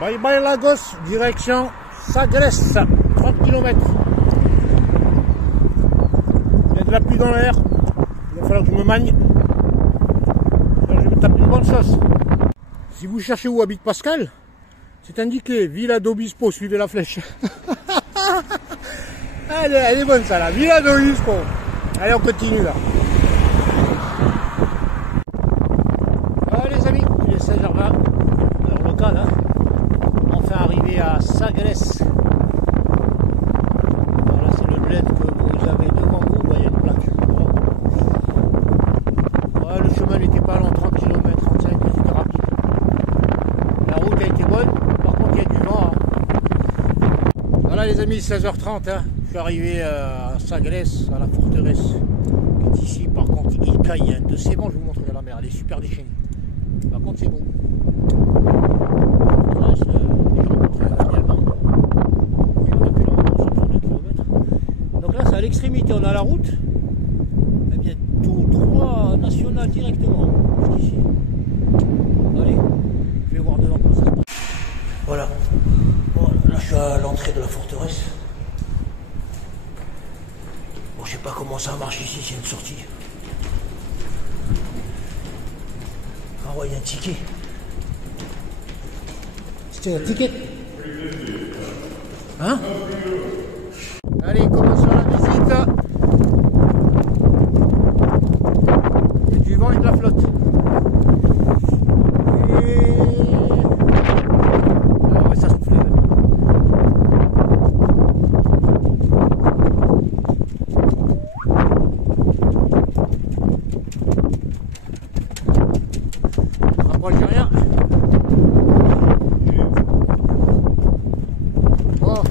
Bye bye Lagos, direction Sagres, 30 km. Il y a de la pluie dans l'air, il va falloir que je me magne. Alors, je vais me taper une bonne sauce. Si vous cherchez où habite Pascal, c'est indiqué Villa d'Obispo, suivez la flèche. Elle est bonne ça là, Villa d'Obispo. Allez, on continue là. Voilà les amis, il est 16h20, heure locale, hein. Enfin arrivé à Sagres. Voilà, c'est le bled que vous avez devant vous, il y a une plaque. Ouais, le chemin n'était pas long, 30 km, 35, c'était rapide. La route a été bonne, par contre il y a du vent. Hein. Voilà les amis, 16h30, hein. Je suis arrivé à Sagres, à la forteresse qui est ici. Par contre il caille, hein. De c'est bon, je vous montrerai la mer, elle est super déchaînée. Par contre c'est bon. À l'extrémité, on a la route, et bien tout droit national directement jusqu'ici. Allez, je vais voir dedans comment ça se passe. Voilà, là je suis à l'entrée de la forteresse. Bon, je sais pas comment ça marche ici, c'est une sortie. Ah ouais, il y a un ticket. C'était un ticket. Hein? Allez, commençons la visite. Il y a du vent et de la flotte. Et... ah ouais, ça souffle. Rapproche de rien. Oh.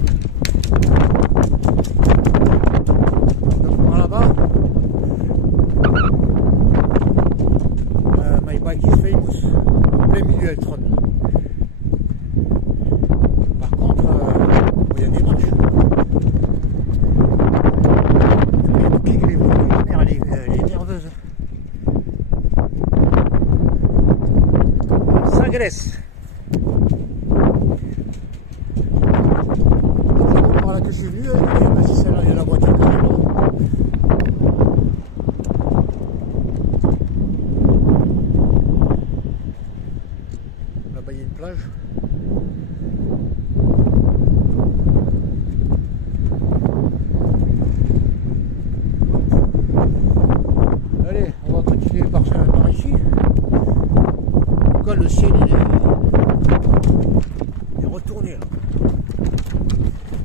Par contre, il y a des marches. La mer, elle est nerveuse. Sagres. C'est par là que je suis venu. Si c'est là, il y a la voiture qui est là. Là-bas, il y a une plage. Allez, on va continuer par ici. En tout cas, le ciel est retourné là.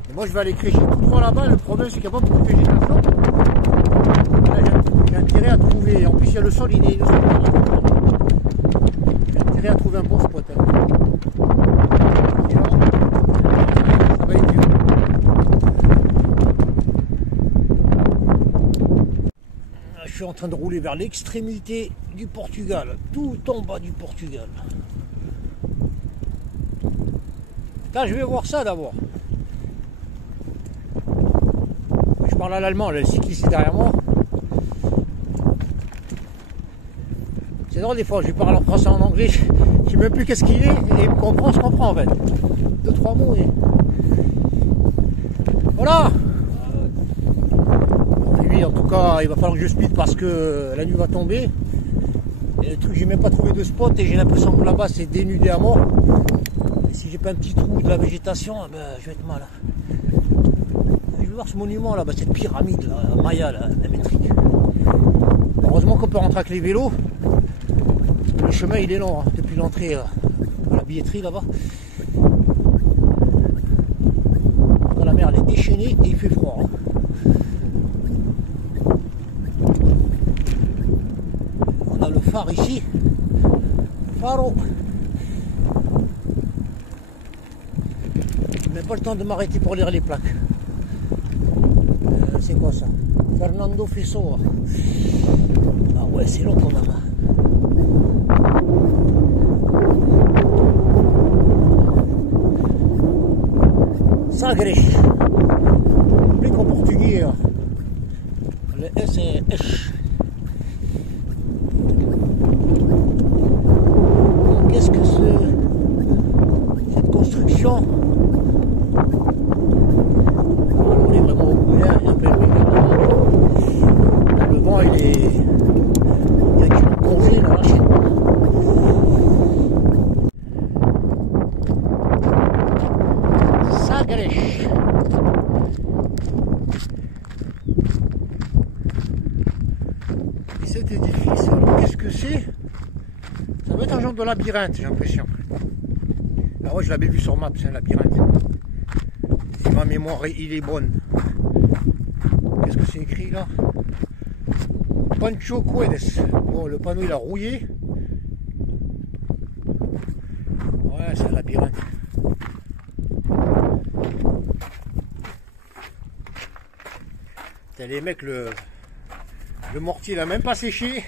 Et moi, je vais aller crécher tout droit là-bas. Le problème, c'est qu'il n'y a pas beaucoup de végétation. J'ai intérêt à trouver. En plus, il y a le sol, il est. J'ai intérêt à trouver un bon spot. Hein. Ça va être dur. Je suis en train de rouler vers l'extrémité du Portugal, tout en bas du Portugal. Là, je vais voir ça d'abord. Je parle à l'allemand, le cycliste est derrière moi. C'est drôle des fois, je lui parle en français, en anglais, je ne sais même plus qu'est-ce qu'il est, et il me comprend, je comprends en fait. 2-3 mots et... voilà. Et lui, en tout cas, il va falloir que je speed parce que la nuit va tomber. Et le truc, j'ai même pas trouvé de spot et j'ai l'impression que là-bas c'est dénudé à mort. Et si j'ai pas un petit trou de la végétation, ben, je vais être mal. Je vais voir ce monument là-bas, cette pyramide là, Maya, là, la métrique. Heureusement qu'on peut rentrer avec les vélos. Le chemin il est long, hein, depuis l'entrée à la billetterie là-bas. La mer elle est déchaînée et il fait froid. Hein. On a le phare ici. Faro. Mais pas le temps de m'arrêter pour lire les plaques. C'est quoi ça? Fernando Pessoa. Ah ouais, c'est long quand même. Sagres. Explique en portugais. Le S est H. Qu'est-ce que cette construction? un genre de labyrinthe, j'ai l'impression. Ah ouais, je l'avais vu sur map, c'est un labyrinthe. Si ma mémoire il est bonne. Qu'est-ce que c'est écrit là? Pancho Cuedes. Bon, le panneau il a rouillé. Ouais, c'est un labyrinthe. Putain, les mecs, le mortier il a même pas séché.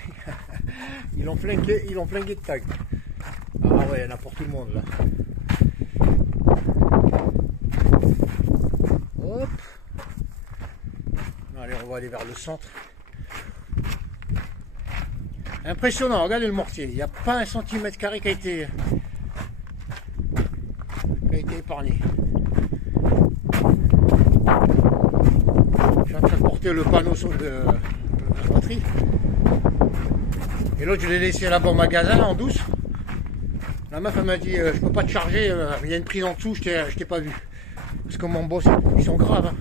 Ils l'ont flingué de tag. Ah ouais, il y en a pour tout le monde là. Hop. Allez, on va aller vers le centre. Impressionnant, regardez le mortier. Il n'y a pas un centimètre carré qui a été épargné. Je suis en train de porter le panneau sur la batterie. Et l'autre, je l'ai laissé là-bas au magasin, en douce. La meuf, elle m'a dit, je peux pas te charger, il y a une prise en dessous, je t'ai pas vu. Parce que mon boss, ils sont graves. Hein.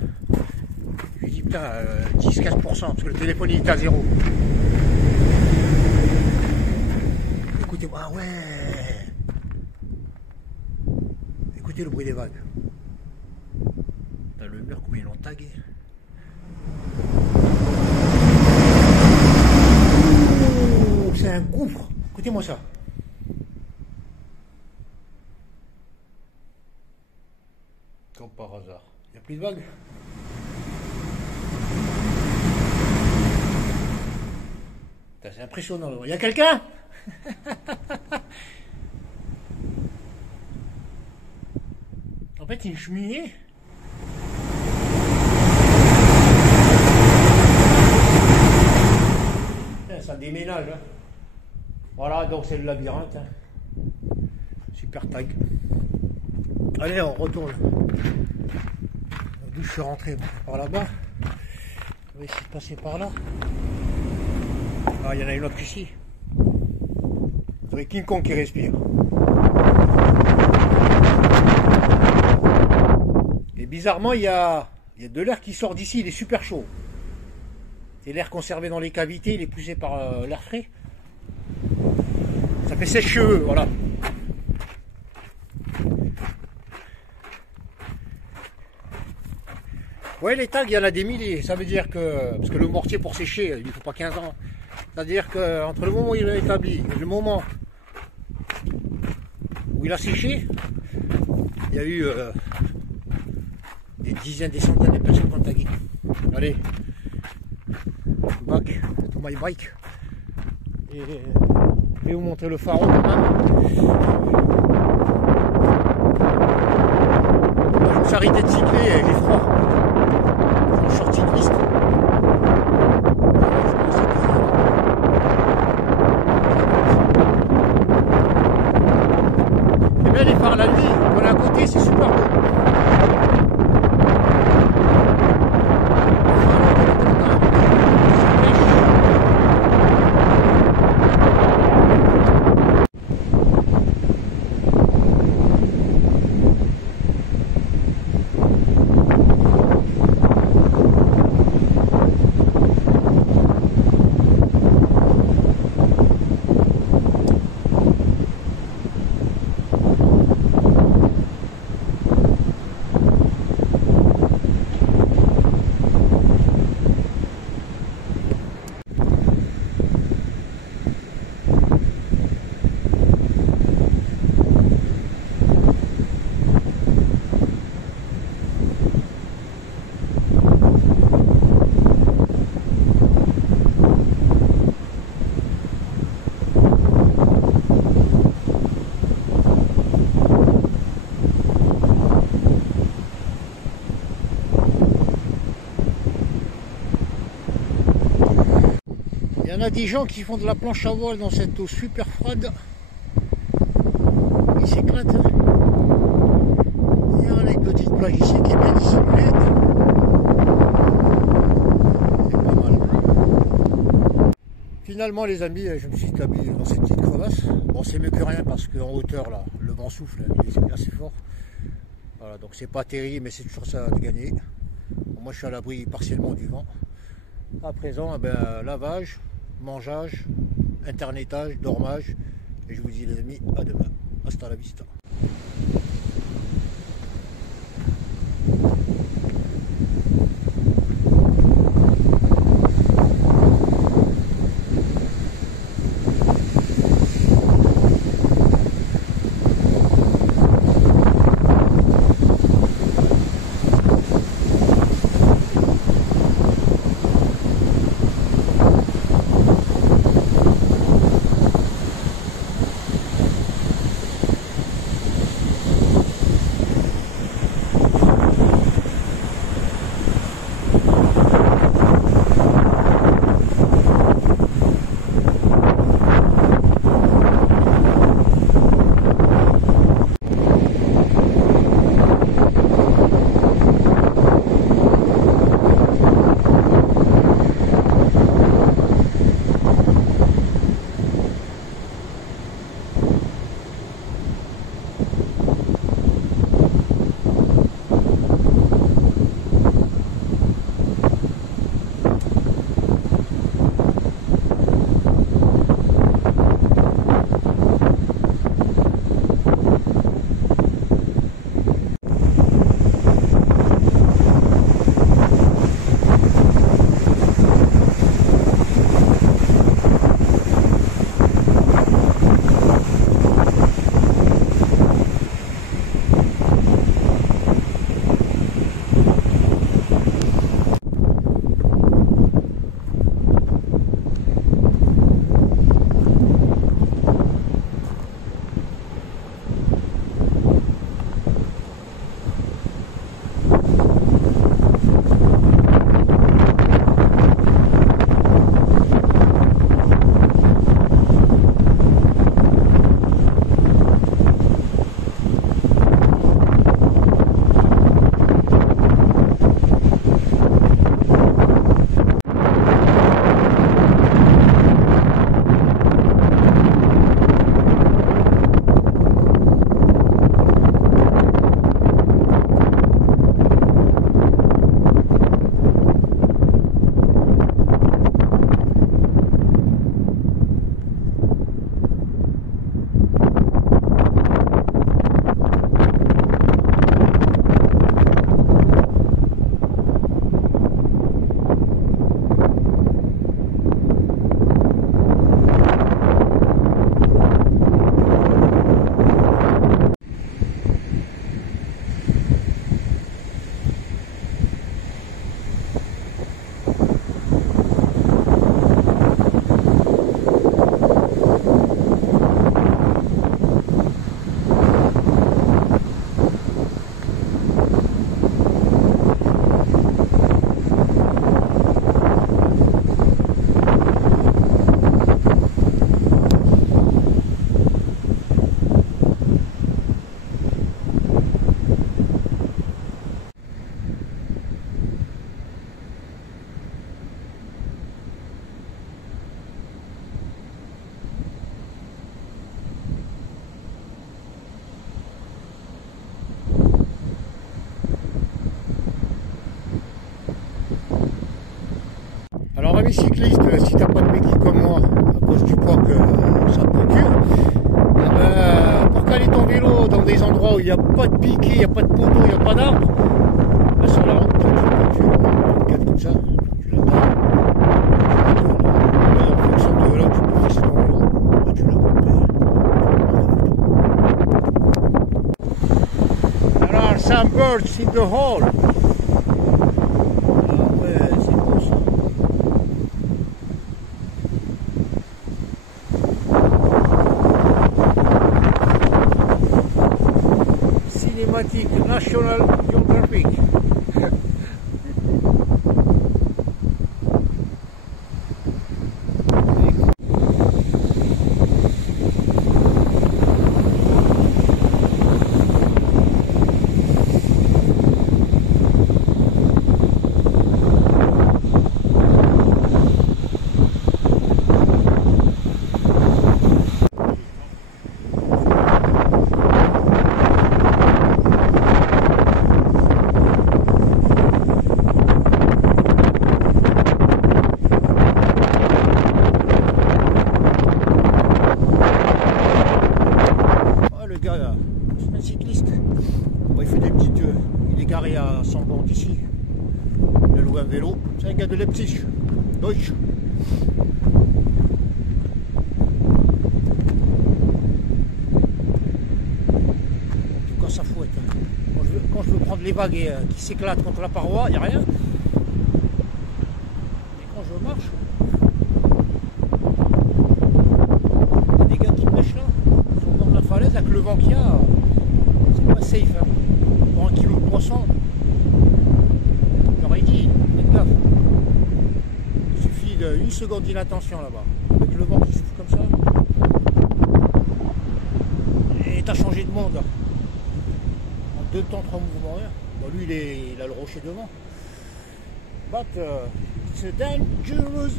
Je lui ai dit, putain, 10-15%, parce que le téléphone, il est à 0. Écoutez, ah ouais. Écoutez le bruit des vagues. Putain, le mur, comment ils l'ont tagué. Oh, c'est un gouffre. Écoutez-moi ça. Comme par hasard. Il n'y a plus de vagues. C'est impressionnant. Il y a quelqu'un? En fait, une cheminée. Ça déménage. Hein. Voilà, donc c'est le labyrinthe. Hein. Super tag. Allez, on retourne. D'où je suis rentré par là-bas. On va essayer de passer par là. Ah, il y en a une autre ici. C'est King Kong qui respire. Et bizarrement, il y a de l'air qui sort d'ici, il est super chaud. C'est l'air conservé dans les cavités, il est poussé par l'air frais. Ça fait sèche-cheveux, voilà. Ouais, les tags, il y en a des milliers. Ça veut dire que, parce que le mortier pour sécher, il ne faut pas 15 ans. C'est-à-dire qu'entre le moment où il a établi et le moment où il a séché, il y a eu des dizaines, des centaines de personnes qui ont tagué. Allez, back to my bike. Et je vais vous montrer le phare quand même. Je me suis arrêté de cycler et j'ai froid. Je suis sorti de piste. Et bien les phares la nuit, on est à côté, c'est super beau. Il y en a des gens qui font de la planche à voile dans cette eau super froide. Ils s'éclatent. Il y a une petite plage ici qui est bien dissimulée. C'est pas mal. Finalement les amis, je me suis établi dans cette petite crevasse. Bon, c'est mieux que rien parce qu'en hauteur là, le vent souffle, il est assez fort. Voilà, donc c'est pas terrible, mais c'est toujours ça de gagner. Bon, moi je suis à l'abri partiellement du vent. À présent, lavage, mangeage, internetage, dormage, Et je vous dis les amis, à demain. Hasta la vista. Alors amis cyclistes, si t'as pas de béquille comme moi, à cause du poids que ça procure, pour caler ton vélo dans des endroits où il n'y a pas de piquet, il n'y a pas de poteau, il n'y a pas d'arbre, sur la route, tu le comme ça, tu l'attends, en fonction de là où tu peux fixer ton vélo, là, tu l'as. Alors, some birds in the hole. National Geographic. un cycliste. Bon, il fait des petites. Il est garé à 100 bornes ici. Il a loué un vélo. C'est un gars de Leipzig. Deutsch. En tout cas, ça fouette. Quand je veux prendre les vagues et, qui s'éclatent contre la paroi, il n'y a rien. Mais quand je marche, il y a des gars qui pêchent là, sur le bord de la falaise, avec le vent qu'il y a, c'est pas safe. Hein. Pour un kilo de poisson, j'aurais dit, faites gaffe. Il suffit d'une seconde d'inattention là-bas, avec le vent qui souffle comme ça. Et t'as changé de monde. En 2 temps, 3 mouvements, rien. Bon, lui, il a le rocher devant. But it's a dangerous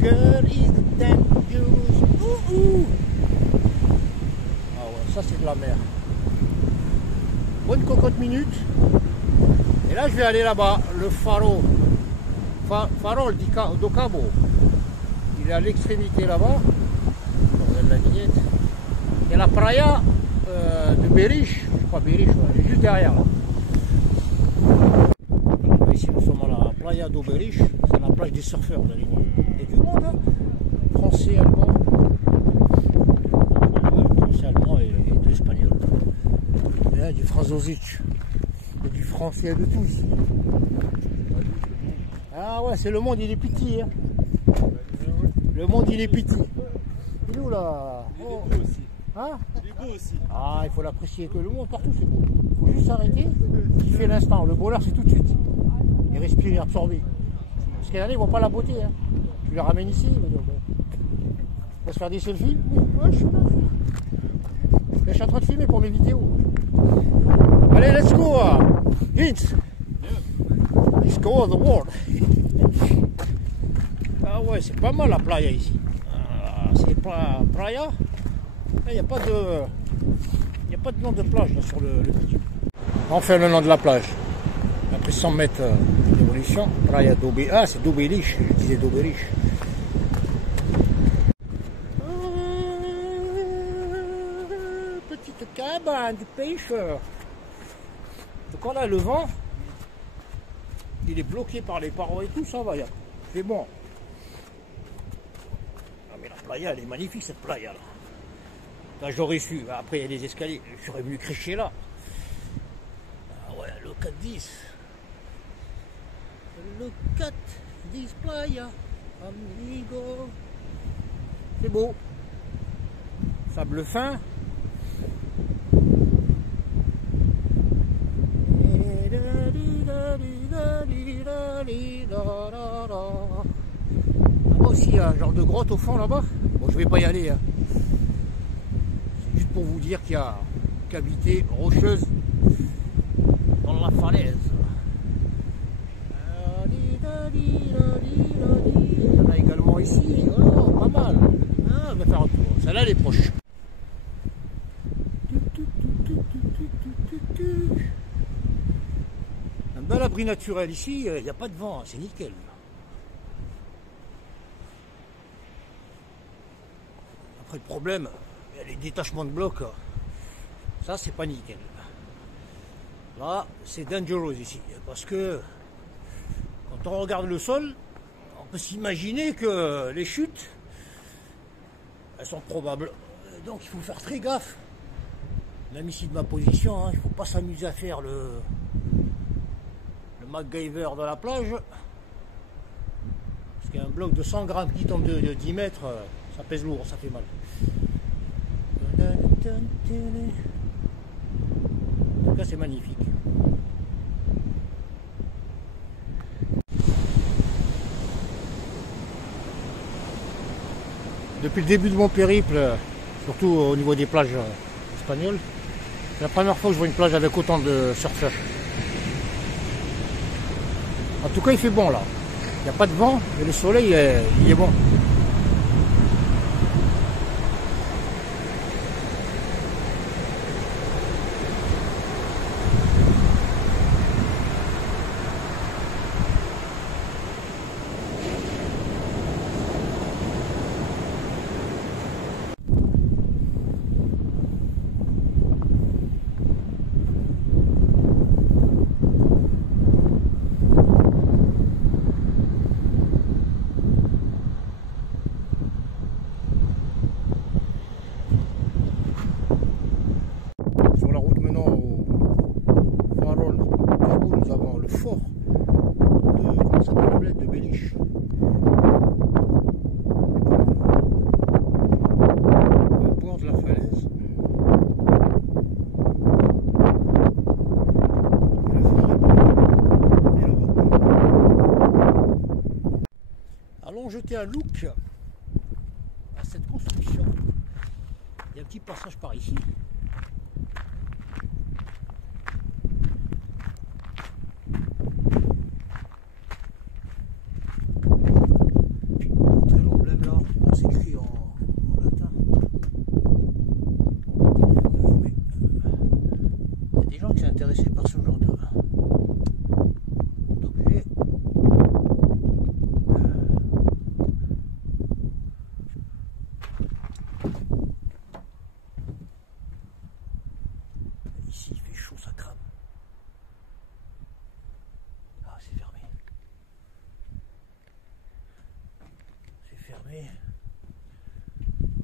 girl is dangerous. Ah ouais, ça c'est de la mer. Bonne cocotte minute. Et là, je vais aller là-bas, le Farol do Cabo. Il est à l'extrémité là-bas. On regarde la vignette. Et la playa de Beriche, je crois Beriche, ouais, juste derrière là. Ici nous sommes à la playa do Beriche, c'est la plage des surfeurs, vous allez voir. Il y a du monde, hein. Français, allemand. Français, allemand et de l'espagnol. Il y a du Franzosic, il y a du français, de tout ici. Ah ouais, c'est le monde, il est petit. Hein. Le monde, il est petit. Il est où là? Oh. Hein? Il est beau aussi. Ah, il faut l'apprécier, que le monde partout c'est beau. Il faut juste s'arrêter, kiffer l'instant. Le bonheur c'est tout de suite. Et respirer, absorber. Parce qu'il y en a, ils voient pas la beauté. Hein. Tu les ramènes ici, ils vont dire, bon. On va se faire des selfies. Ouais, je suis là. Je suis en train de filmer pour mes vidéos. Allez, let's go! Vince! Let's go of the world! Ah ouais, c'est pas mal la playa ici. C'est pas playa. Il n'y a pas de nom de plage là, sur le petit. Enfin le nom de la plage. Après 100 mètres d'évolution, Playa d'Obe. Ah, c'est d'Obelich, je disais d'Obelich. Petite cabane de pêcheurs. Donc là, le vent, il est bloqué par les parois et tout, ça va, c'est bon. Ah, mais la playa, elle est magnifique cette playa là. Là, j'aurais su. Après, il y a les escaliers. J'aurais voulu crécher là. Ah ouais, le 4-10. Le 4-10 playa, amigo. C'est beau. Sable fin. Là-bas aussi, il y a un genre de grotte au fond là-bas. Bon, je vais pas y aller. Hein. Juste pour vous dire qu'il y a une cavité rocheuse dans la falaise. Il y en a également ici. Oh, pas mal. Ah, on va faire un tour. Celle-là, elle est proche. Un bel abri naturel ici. Il n'y a pas de vent. C'est nickel. Après, le problème, il y a les détachements de blocs. Ça, c'est pas nickel. Là, c'est dangereux ici. Parce que quand on regarde le sol, on peut s'imaginer que les chutes, elles sont probables. Donc, il faut faire très gaffe. Même ici de ma position, hein, il ne faut pas s'amuser à faire le MacGyver de la plage. Parce qu'un bloc de 100 grammes qui tombe de 10 mètres, ça pèse lourd, ça fait mal. En tout cas, c'est magnifique. Depuis le début de mon périple, surtout au niveau des plages espagnoles, c'est la première fois que je vois une plage avec autant de surfeurs. En tout cas, il fait bon là. Il n'y a pas de vent, mais le soleil, il est bon. ajouter un look à cette construction. Il y a un petit passage par ici. Montrer l'emblème là, c'est écrit en latin. Mais, il y a des gens qui sont intéressés par ce genre d'objet. Ici il fait chaud, ça crame. Ah, c'est fermé. C'est fermé.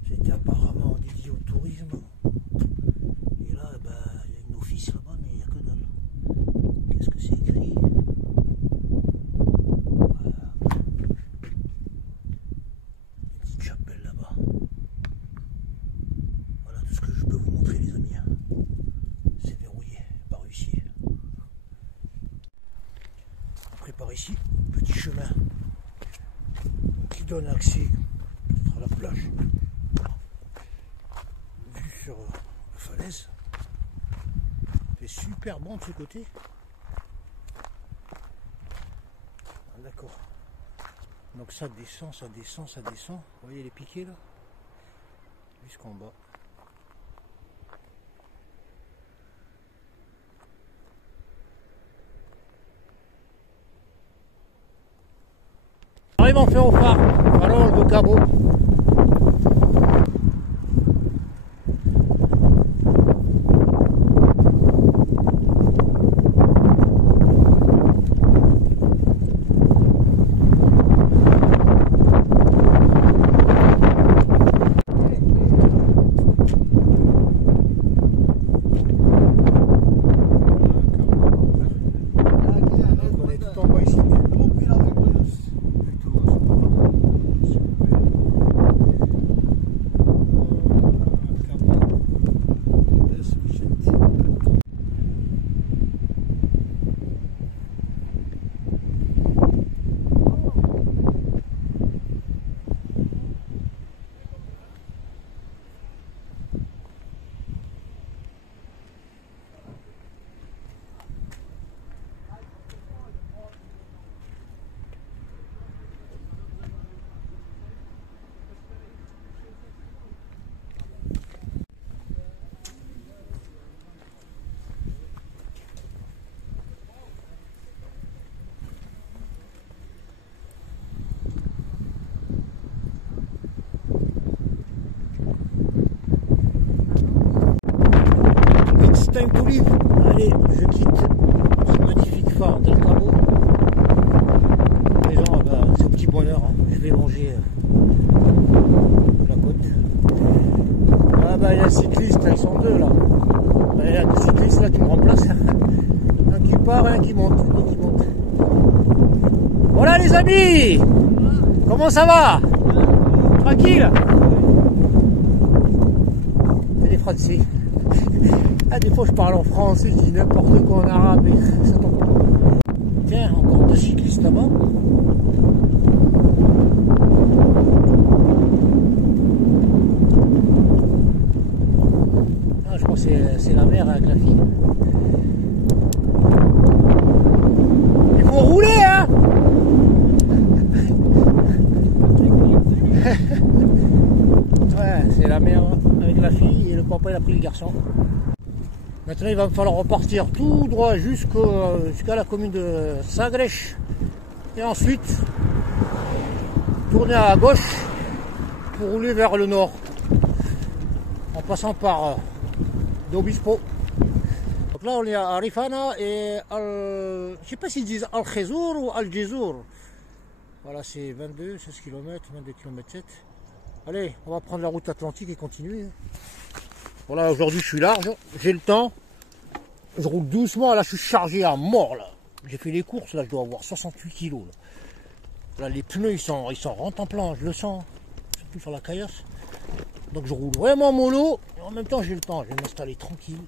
C'était apparemment dédié au tourisme. Et là, ben, il y a une office là-bas, mais il n'y a que dalle. Qu'est-ce que c'est écrit? Voilà. Une petite chapelle là-bas. Voilà tout ce que je peux vous montrer, les amis. C'est verrouillé, pas réussi. Après par ici, petit chemin qui donne accès à la plage. Vue sur la falaise. C'est super bon de ce côté. Ah, d'accord. Donc ça descend, ça descend, ça descend. Vous voyez les piquets là? Jusqu'en bas. Arrive en faire au phare, alors de Cabo. On est tout en bas ici. Time to leave. Allez, je quitte ce magnifique phare d'El Cabo. Les gens, bah, c'est au petit bonheur. Hein. Je vais longer la côte. Ah bah il y a un cycliste, là, ils sont deux là. Il y a deux cyclistes là qui me remplacent. Un qui part et un qui monte. Voilà les amis. Comment ça va? Tranquille? C'est les Français. Ah, des fois je parle en français, je dis n'importe quoi en arabe et ça tombe pas. Tiens, encore deux cyclistes là-bas. Ah, je crois que c'est la mère avec la fille. Il faut rouler, hein. Ouais, c'est la mère avec la fille et le papa il a pris le garçon. Maintenant, il va me falloir repartir tout droit jusqu'à la commune de Sagres et ensuite tourner à gauche pour rouler vers le nord en passant par d'Obispo. Donc là, on est à Rifana et je sais pas s'ils disent Al-Khezour ou Al-Djezour. Voilà, c'est 16 km, 22 km 7. Allez, on va prendre la route atlantique et continuer. Voilà, aujourd'hui je suis large, j'ai le temps, je roule doucement, là je suis chargé à mort là. J'ai fait les courses, là je dois avoir 68 kg. Là les pneus ils s'en rentrent en plan, je le sens, surtout sur la caillasse. Donc je roule vraiment mollo, et en même temps j'ai le temps, je vais m'installer tranquille.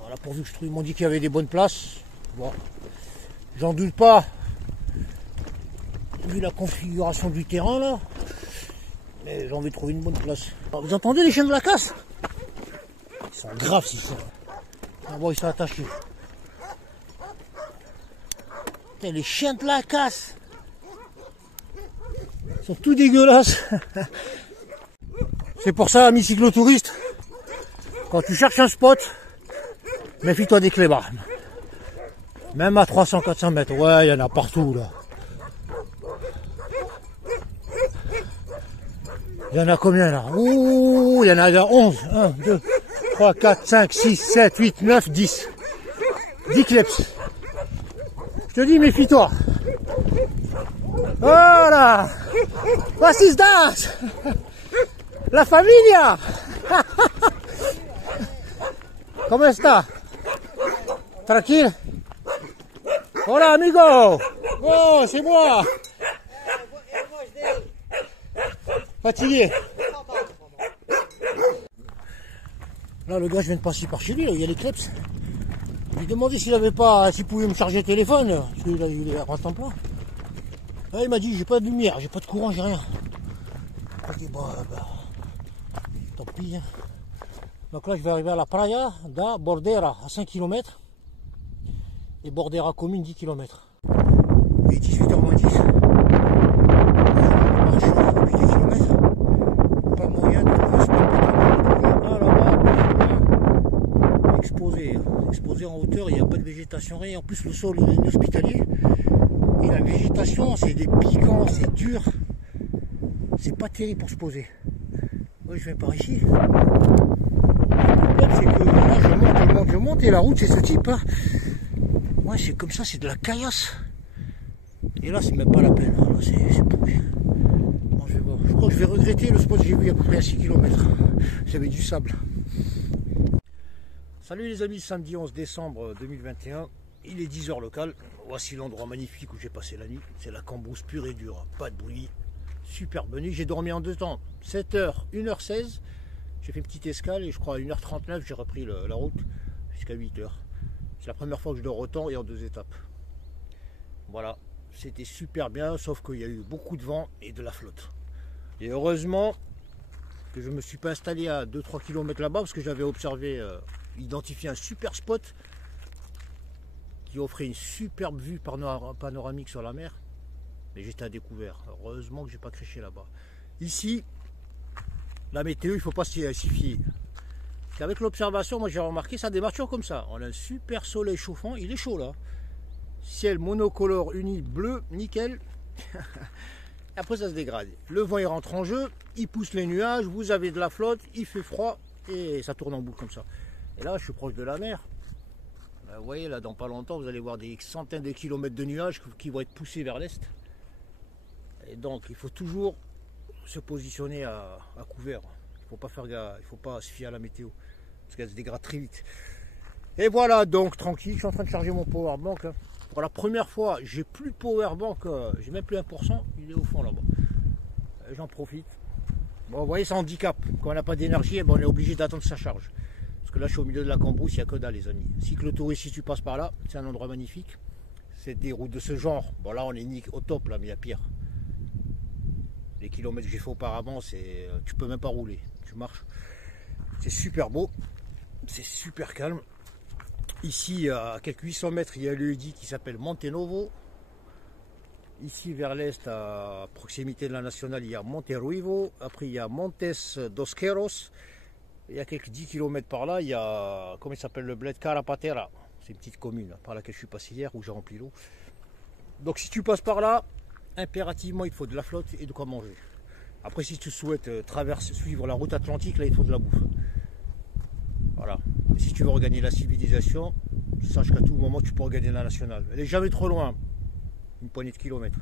Voilà, pourvu que je trouve, ils m'ont dit qu'il y avait des bonnes places. Bon, j'en doute pas. vu la configuration du terrain là. Mais j'ai envie de trouver une bonne place. Alors, vous entendez les chiens de la casse? Ils sont graves ces chiens. Ah bon, ils sont attachés. Putain, les chiens de la casse. Ils sont tout dégueulasses. C'est pour ça, amis cyclotouristes, quand tu cherches un spot, méfie-toi des clébards. Même à 300-400 mètres. Ouais, il y en a partout là. Il y en a combien là? Ouh, il y en a 11. 1, 2, 3, 4, 5, 6, 7, 8, 9, 10. 10 kleps. Je te dis, méfie-toi. Voilà. Was ist das? La familia. ¿Cómo está? Tranquille. Hola, amigo. Oh, c'est moi. Fatigué. Là, le gars, je viens de passer par chez lui, là, il y a les kleps. Je lui ai demandé s'il pouvait me charger le téléphone, parce qu'il est à temps plein. Là, il m'a dit, j'ai pas de lumière, j'ai pas de courant, j'ai rien. Je dis, bah, tant pis. Hein. Donc là, je vais arriver à la Praia da Bordera, à 5 km. Et Bordera commune, 10 km. Et 18h moins 10. Depuis 10 km. Pas moyen de trouver ce là-bas. Exposé en hauteur, il n'y a pas de végétation, rien. En plus, le sol il est inhospitalier. Et la végétation, c'est des piquants, c'est dur. C'est pas terrible pour se poser. Moi, je viens par ici. Le problème, c'est que là, je monte, et la route, c'est ce type. Hein. Ouais, c'est comme ça, c'est de la caillasse. Et là, c'est même pas la peine. Là, c'est pourri. Bon, je vais voir. Je crois que je vais regretter le spot que j'ai vu à peu près à 6 km. J'avais du sable. Salut les amis, samedi 11 décembre 2021. Il est 10h local. Voici l'endroit magnifique où j'ai passé la nuit. C'est la Cambrousse pure et dure. Pas de bruit. Superbe nuit. J'ai dormi en 2 temps. 7h, 1h16. J'ai fait une petite escale et je crois à 1h39, j'ai repris la route jusqu'à 8h. C'est la première fois que je dors autant et en 2 étapes. Voilà. C'était super bien, sauf qu'il y a eu beaucoup de vent et de la flotte. Et heureusement que je ne me suis pas installé à 2-3 km là-bas parce que j'avais observé, identifié un super spot qui offrait une superbe vue panoramique sur la mer. Mais j'étais à découvert. Heureusement que j'ai pas créché là-bas. Ici, la météo, il ne faut pas s'y fier. Avec l'observation, moi j'ai remarqué, ça démarre toujours comme ça. On a un super soleil chauffant, il est chaud là. Ciel monocolore uni bleu, nickel. Après ça se dégrade. Le vent il rentre en jeu, il pousse les nuages, vous avez de la flotte, il fait froid et ça tourne en boucle comme ça. Et là je suis proche de la mer. Vous voyez là dans pas longtemps vous allez voir des centaines de kilomètres de nuages qui vont être poussés vers l'est. Et donc il faut toujours se positionner à couvert. Il faut pas faire gaffe, il faut pas se fier à la météo parce qu'elle se dégrade très vite. Et voilà donc tranquille, je suis en train de charger mon powerbank. Hein. Pour la première fois, j'ai plus de powerbank, j'ai même plus 1%, il est au fond là-bas. J'en profite. Bon, vous voyez, ça handicap. Quand on n'a pas d'énergie, eh ben, on est obligé d'attendre sa charge. Parce que là, je suis au milieu de la Cambrousse, il n'y a que dalle, les amis. Cyclotourisme, si tu passes par là, c'est un endroit magnifique. C'est des routes de ce genre. Bon, là, on est au top, là, mais il y a pire. Les kilomètres que j'ai fait auparavant, tu peux même pas rouler. Tu marches. C'est super beau. C'est super calme. Ici, à quelques 800 mètres, il y a le lieu qui s'appelle Monte Novo. Ici, vers l'est, à proximité de la nationale, il y a Monte Ruivo. Après, il y a Montes dos Queiros. Il y a quelques 10 km par là, il y a, comment il s'appelle, le bled Carapatera. C'est une petite commune par laquelle je suis passé hier, où j'ai rempli l'eau. Donc, si tu passes par là, impérativement, il faut de la flotte et de quoi manger. Après, si tu souhaites suivre la route atlantique, là, il faut de la bouffe. Voilà. Et si tu veux regagner la civilisation, sache qu'à tout moment, tu peux regagner la nationale. Elle n'est jamais trop loin, une poignée de kilomètres.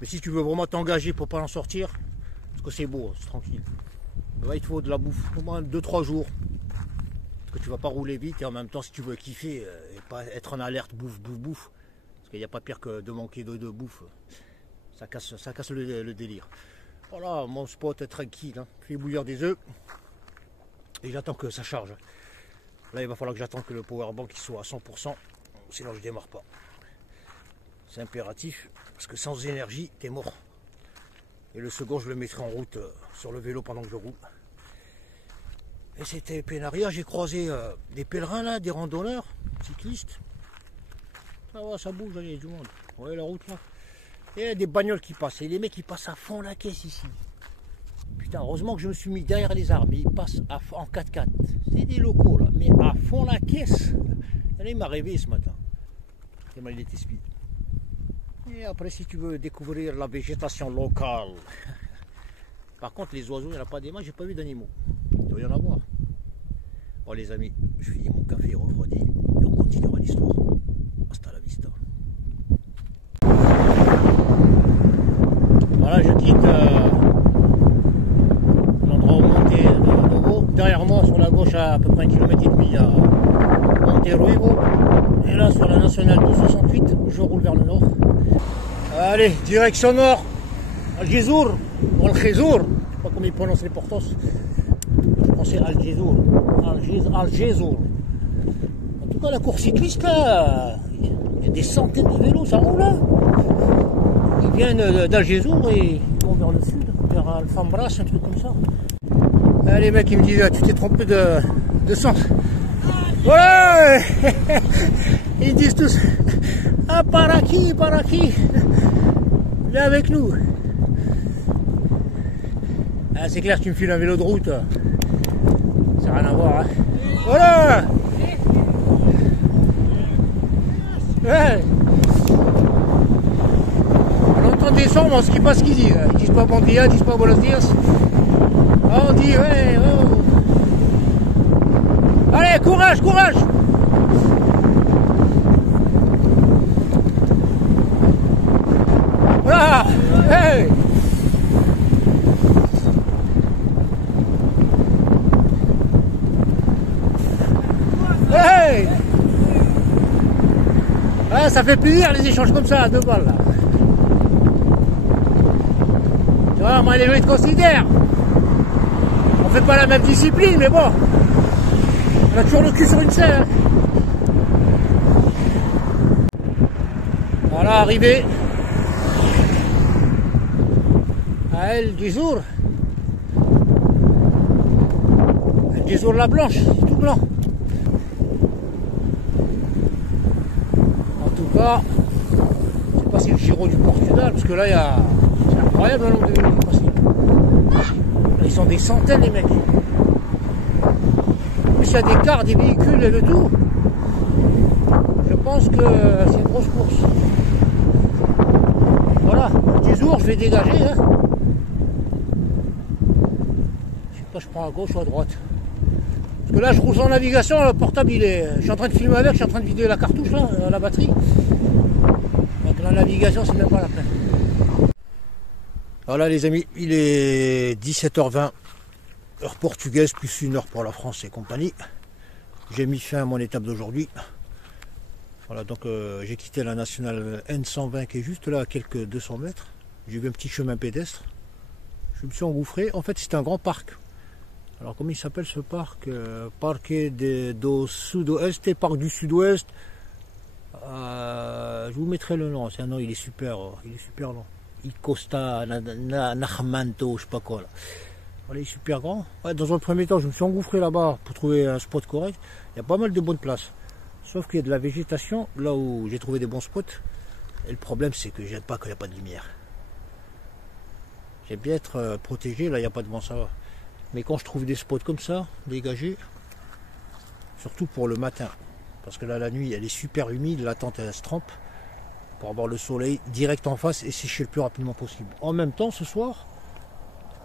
Mais si tu veux vraiment t'engager pour ne pas en sortir, parce que c'est beau, c'est tranquille, là, il te faut de la bouffe, au moins 2-3 jours. Parce que tu ne vas pas rouler vite et en même temps, si tu veux kiffer et pas être en alerte bouffe, parce qu'il n'y a pas pire que de manquer de bouffe. Ça casse le délire. Voilà, mon spot est tranquille. Hein. Je fais bouillir des œufs et j'attends que ça charge. Là, il va falloir que j'attende que le powerbank soit à 100%, sinon je démarre pas. C'est impératif, parce que sans énergie, t'es mort. Et le second, je le mettrai en route sur le vélo pendant que je roule. Et c'était Pénaria, j'ai croisé des pèlerins là, des randonneurs, cyclistes. Ah ouais, ça bouge, il y a du monde. Ouais, la route là. Et il y a des bagnoles qui passent. Et les mecs, ils passent à fond la caisse ici. Putain, heureusement que je me suis mis derrière les arbres. Ils passent en 4x4. C'est des locaux là, mais à fond la caisse. Il m'a réveillé ce matin. Tellement il était speed. Et après, si tu veux découvrir la végétation locale. Par contre, les oiseaux, il n'y en a pas des mains, j'ai pas vu d'animaux. Il doit y en avoir. Bon, les amis, je finis mon café refroidi et on continuera l'histoire. Hasta la vista. Voilà, je quitte l'endroit où monter de nouveau. Derrière moi, sur la gauche, à peu près 1,5 km, il y a Monteruivo. Et là, sur la nationale 268, je roule vers le nord. Allez, direction nord. Algezour, ou Algezour, je ne sais pas comment ils prononcent les Portos. Je pensais Algezour. Algezour. En tout cas, la course cycliste, là, il y a des centaines de vélos, ça roule là. Ils viennent d'Algezour et ils vont vers le sud, vers Alfambras, un truc comme ça. Là, les mecs, ils me disent, tu t'es trompé de sens. Ouais. Ils disent tous, ah, par aquí, viens avec nous. Ah, c'est clair, tu me files un vélo de route. Ça n'a rien à voir. Hein. Voilà. Ouais. On entend descendre, on ne sait pas ce qu'ils disent. Ils disent pas bon dia, ils disent pas buenos dias. Ah, on dit, ouais, oh. Allez, courage, courage. Voilà. Hey. Hey. Ah, ça fait plaisir les échanges comme ça à 2 balles là. Tu vois, moi les gens ils te considèrent. On fait pas la même discipline, mais bon. On a toujours le cul sur une selle. Hein. Voilà, arrivé à Algezour. Algezour la blanche, c'est tout blanc. En tout cas, je sais pas si le Giro du Portugal, parce que là, c'est incroyable le nombre de vélos qui passent. Ils sont des centaines, les mecs. En plus, il y a des cars, des véhicules et de tout. Je pense que c'est une grosse course. Voilà, Algezour, je vais dégager. Hein. Je sais pas, je prends à gauche ou à droite. Parce que là, je roule sans navigation, le portable, je suis en train de filmer avec, je suis en train de vider la cartouche, là, la batterie. Donc la navigation, c'est même pas la peine. Voilà les amis, il est 17h20, heure portugaise, plus 1 heure pour la France et compagnie. J'ai mis fin à mon étape d'aujourd'hui. Voilà, donc j'ai quitté la nationale N120 qui est juste là à quelques 200 mètres. J'ai vu un petit chemin pédestre. Je me suis engouffré. En fait, c'est un grand parc. Alors, comment il s'appelle ce parc? Parque do Sudoeste, parc du Sud-Ouest. Je vous mettrai le nom. C'est un nom, il est super long. Costa Najamanto, je sais pas quoi là. Voilà, il est super grand. Ouais, dans un premier temps, je me suis engouffré là-bas pour trouver un spot correct. Il y a pas mal de bonnes places. Sauf qu'il y a de la végétation là où j'ai trouvé des bons spots. Et le problème, c'est que j'aime pas qu'il n'y a pas de lumière. J'aime bien être protégé, là il n'y a pas de vent, ça va. Mais quand je trouve des spots comme ça, dégagés, surtout pour le matin, parce que là la nuit elle est super humide, la tente elle se trempe, pour avoir le soleil direct en face et sécher le plus rapidement possible. En même temps ce soir,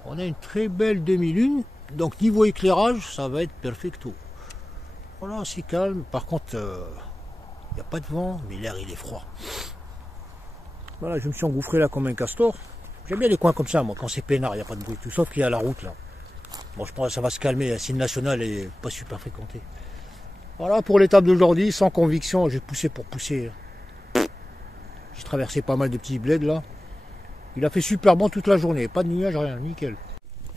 on a une très belle demi-lune, donc niveau éclairage ça va être perfecto. Voilà, c'est calme, par contre il n'y a pas de vent, mais l'air il est froid. Voilà, je me suis engouffré là comme un castor. J'aime bien les coins comme ça moi, quand c'est peinard, il n'y a pas de bruit, tout sauf qu'il y a la route là. Bon, je pense que ça va se calmer, la Cine nationale n'est pas super fréquentée. Voilà pour l'étape d'aujourd'hui, sans conviction, j'ai poussé pour pousser. J'ai traversé pas mal de petits bleds là. Il a fait super bon toute la journée, pas de nuages, rien, nickel.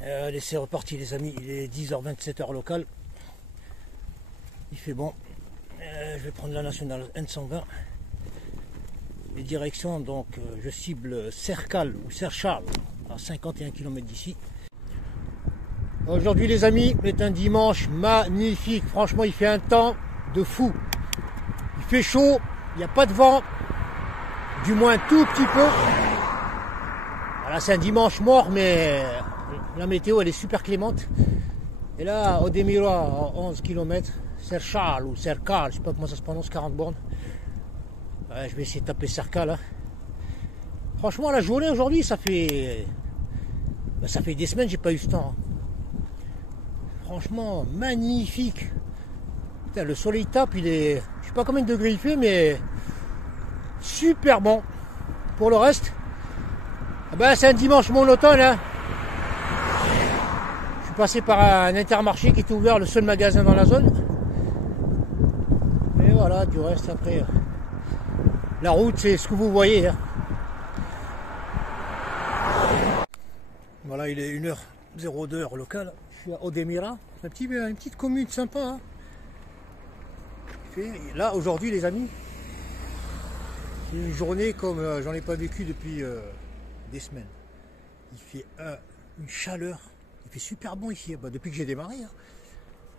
Allez, c'est reparti les amis, il est 10h27 heure locale. Il fait bon. Je vais prendre la nationale N120. les directions, donc je cible Cercal ou Cerchal à 51 km d'ici. Aujourd'hui les amis, c'est un dimanche magnifique, franchement il fait un temps de fou. Il fait chaud, il n'y a pas de vent, du moins un tout petit peu. Voilà, c'est un dimanche mort, mais la météo elle est super clémente. Et là, Odemira, à 11 km, Cerchal ou Cercal, je sais pas comment ça se prononce, 40 bornes. Ouais, je vais essayer de taper Cercal. Hein. Franchement, la journée aujourd'hui, ça fait des semaines que j'ai pas eu ce temps. Hein. Franchement, magnifique. Putain, le soleil tape, il est, je sais pas combien de degrés il fait, mais super bon. Pour le reste, c'est un dimanche monotone. Hein. Je suis passé par un Intermarché qui est ouvert, le seul magasin dans la zone. Et voilà, du reste après, la route, c'est ce que vous voyez. Hein. Voilà, il est 1h02 heure locale. Je suis à Odemira, c'est une petite commune sympa. Hein. Là, aujourd'hui, les amis, c'est une journée comme j'en ai pas vécu depuis des semaines. Il fait une chaleur, il fait super bon ici, depuis que j'ai démarré. Hein.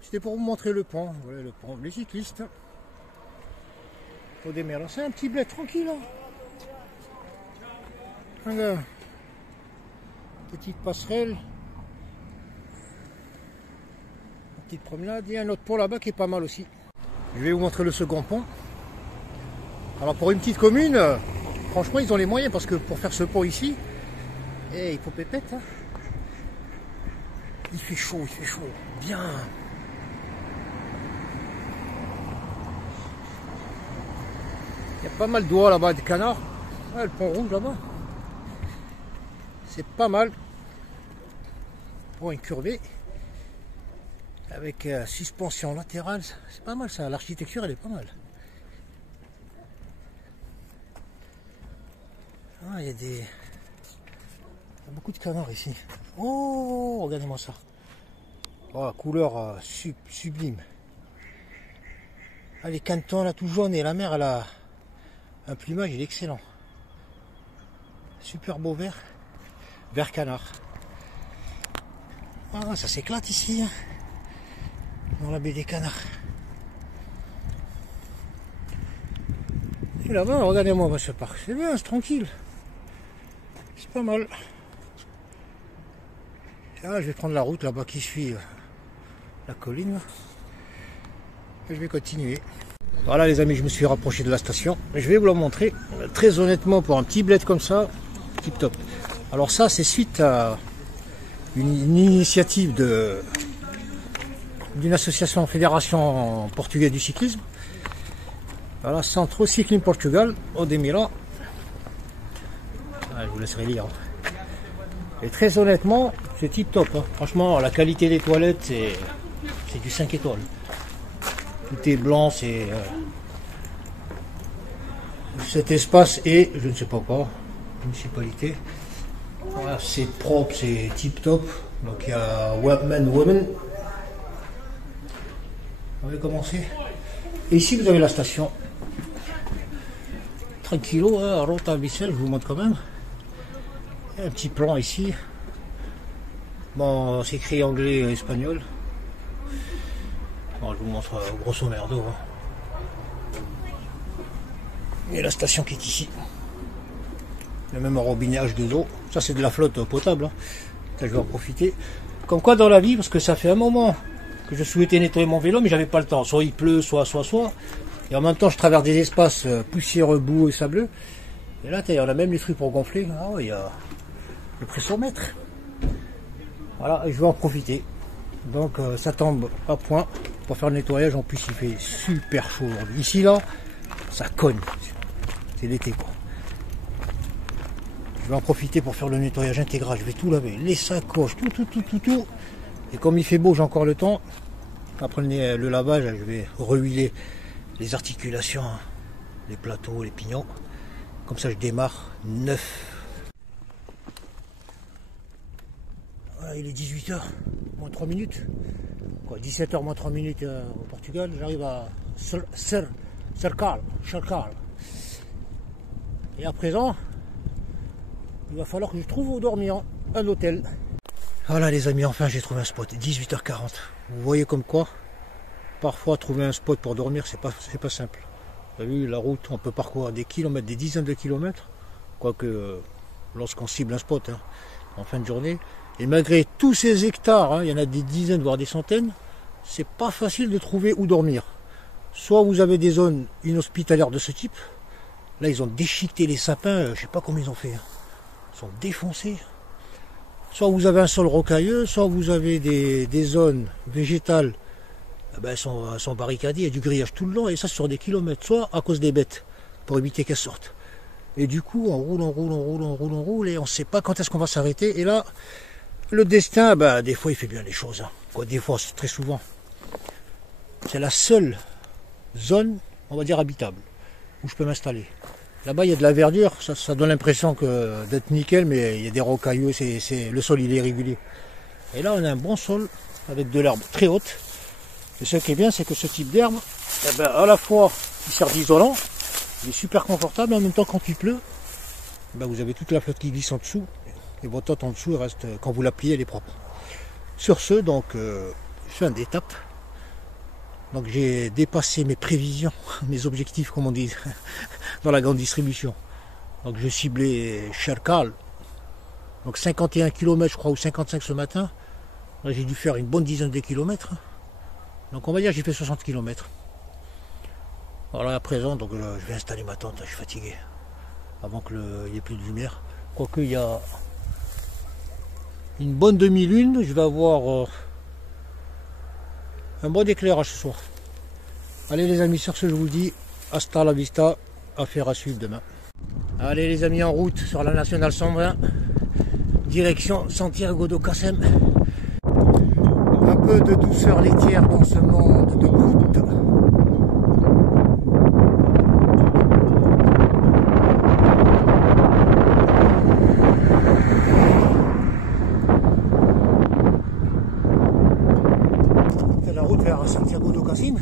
C'était pour vous montrer le pont, voilà le pont, les cyclistes. Odemira, c'est un petit bled tranquille. Hein. Voilà. Petite passerelle. Petite promenade et un autre pont là-bas qui est pas mal aussi. Je vais vous montrer le second pont. Alors pour une petite commune, franchement ils ont les moyens parce que pour faire ce pont ici, il faut pépette. Hein. Il fait chaud, bien. Il y a pas mal d'oies là-bas, des canards. Ah, le pont rouge là-bas. C'est pas mal. Pont incurvé. Avec suspension latérale, c'est pas mal ça, l'architecture elle est pas mal. Ah, il y a beaucoup de canards ici. Oh, regardez-moi ça. Oh, la couleur sublime. Ah, les cantons là tout jaune et la mer elle a un plumage il est excellent. Super beau vert. Vert canard. Ah, ça s'éclate ici. Hein. Dans la baie des Canards. Et là-bas, regardez-moi ce parc. C'est bien, c'est tranquille. C'est pas mal. Ah, je vais prendre la route là-bas qui suit la colline. Et je vais continuer. Voilà les amis, je me suis rapproché de la station. Je vais vous la montrer. Très honnêtement, pour un petit bled comme ça, tip top. Alors ça, c'est suite à une initiative d'une association fédération portugaise du cyclisme. Voilà, Centro Cycling Portugal, Odemira. Ah, je vous laisserai lire. Et très honnêtement, c'est tip top. Hein. Franchement, la qualité des toilettes, c'est du 5 étoiles. Tout est blanc, c'est cet espace est, je ne sais pas quoi, municipalité. Voilà, c'est propre, c'est tip top. Donc il y a men, women. On va commencer. Et ici vous avez la station. Tranquillo, hein, Rota Bissell, je vous montre quand même. Il y a un petit plan ici. Bon, c'est écrit anglais et espagnol. Bon, je vous montre grosso merdo. Hein. Et la station qui est ici. Il y a même un robinage de l'eau. Ça c'est de la flotte potable. Hein. Ça, je vais en profiter. Comme quoi dans la vie, parce que ça fait un moment que je souhaitais nettoyer mon vélo, mais j'avais pas le temps. Soit il pleut, soit. Et en même temps, je traverse des espaces poussiéreux, boue et sableux. Et là, on a même les trucs pour gonfler. Ah ouais, il y a le pressomètre. Voilà, et je vais en profiter. Donc ça tombe à point pour faire le nettoyage. En plus, il fait super chaud aujourd'hui. Ici, là, ça cogne. C'est l'été, quoi. Je vais en profiter pour faire le nettoyage intégral. Je vais tout laver. Les sacoches, tout. Et comme il fait beau, j'ai encore le temps. Après le lavage, je vais rehuiler les articulations, les plateaux, les pignons. Comme ça, je démarre neuf. Voilà, il est 18h, moins 3 minutes. 17h, moins 3 minutes au Portugal. J'arrive à Cercal. Et à présent, il va falloir que je trouve où dormir, un hôtel. Voilà les amis, enfin j'ai trouvé un spot, 18h40. Vous voyez comme quoi, parfois trouver un spot pour dormir, c'est pas simple. Vous avez vu, la route, on peut parcourir des kilomètres, des dizaines de kilomètres, quoique lorsqu'on cible un spot hein, en fin de journée. Et malgré tous ces hectares, hein, il y en a des dizaines, voire des centaines, c'est pas facile de trouver où dormir. Soit vous avez des zones inhospitalières de ce type, là ils ont déchiqueté les sapins, je sais pas comment ils ont fait, hein. Ils sont défoncés. Soit vous avez un sol rocailleux, soit vous avez des zones végétales, ben, elles sont barricadées, il y a du grillage tout le long, et ça sur des kilomètres, soit à cause des bêtes, pour éviter qu'elles sortent. Et du coup, on roule, et on ne sait pas quand est-ce qu'on va s'arrêter. Et là, le destin, ben, des fois il fait bien les choses. Hein. Quoi, des fois, c'est très souvent. C'est la seule zone, on va dire, habitable, où je peux m'installer. Là-bas, il y a de la verdure, ça donne l'impression d'être nickel, mais il y a des rocailleux, le sol il est irrégulier. Et là, on a un bon sol, avec de l'herbe très haute. Et ce qui est bien, c'est que ce type d'herbe, eh ben, à la fois, il sert d'isolant, il est super confortable, et en même temps, quand il pleut, ben, vous avez toute la flotte qui glisse en dessous, et votre tente en dessous, elle reste, quand vous la pliez, elle est propre. Sur ce, donc, je fais un d'étape. Donc j'ai dépassé mes prévisions, mes objectifs comme on dit dans la grande distribution. Donc je ciblais Cherkal, donc 51 km je crois ou 55 ce matin. Là j'ai dû faire une bonne dizaine de kilomètres. Donc on va dire j'ai fait 60 km. Voilà à présent donc je vais installer ma tente, je suis fatigué. Avant qu'il n'y ait plus de lumière. Quoique il y a une bonne demi-lune, je vais avoir un bon éclairage ce soir. Allez les amis, sur ce je vous dis, hasta la vista, affaire à suivre demain. Allez les amis, en route sur la nationale 120, direction Santiago de Cassem. Un peu de douceur laitière dans ce monde de route. Santiago de Cassem,